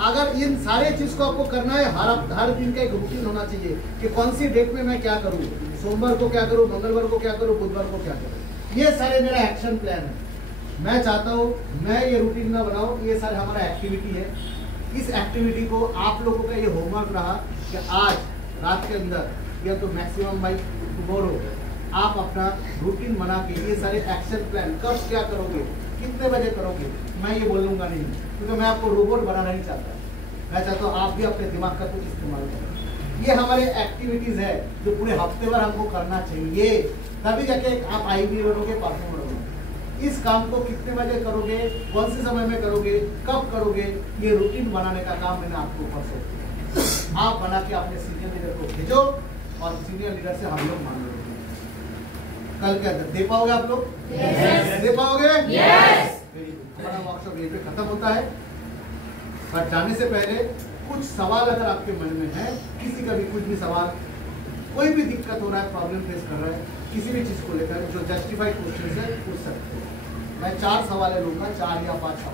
अगर इन सारे चीज को आपको करना है, हर दिन का एक रूटीन होना चाहिए कि कौन सी डेट में मैं क्या करूँ, सोमवार को क्या करूँ, मंगलवार को क्या करूँ, बुधवार को क्या करूँ। ये सारे मेरा एक्शन प्लान है। मैं चाहता हूँ मैं ये रूटीन ना बनाऊँ, ये सारे हमारा एक्टिविटी है। इस एक्टिविटी को आप लोगों का ये होमवर्क रहा कि आज रात के अंदर या तो मैक्सिमम बाई टुमारो आप अपना रूटीन बना के ये सारे एक्शन प्लान कब क्या करोगे, कितने बजे करोगे, मैं ये बोलूँगा नहीं, क्योंकि मैं आपको रोबोट बनाना नहीं चाहता। मैं चाहता हूँ आप भी अपने दिमाग का कुछ इस्तेमाल करें। ये हमारे एक्टिविटीज है जो पूरे हफ्ते भर हमको करना चाहिए, तभी जाके आप IB बनोगे, परफॉर्मर बनोगे। इस काम को कितने बजे करोगे, कौन से समय में करोगे, कब करोगे, ये रूटीन बनाने का काम मैंने आपको ऊपर सौंपा। आप बना के अपने सीनियर लीडर को भेजो और सीनियर लीडर से हम लोग मांग लो। कल के अंदर दे पाओगे आप लोग? yes. दे पाओगे? yes. हमारा वर्कशॉप यहीं पे खत्म होता है। पर जाने से पहले कुछ सवाल अगर आपके मन में है, किसी का भी कुछ भी सवाल, कोई भी दिक्कत हो रहा है, प्रॉब्लम फेस कर रहा है, किसी भी चीज को लेकर जो जस्टिफाइड क्वेश्चन है पूछ सकते हो। मैं 4 सवाल लूंगा, 4 या 5 सवाल।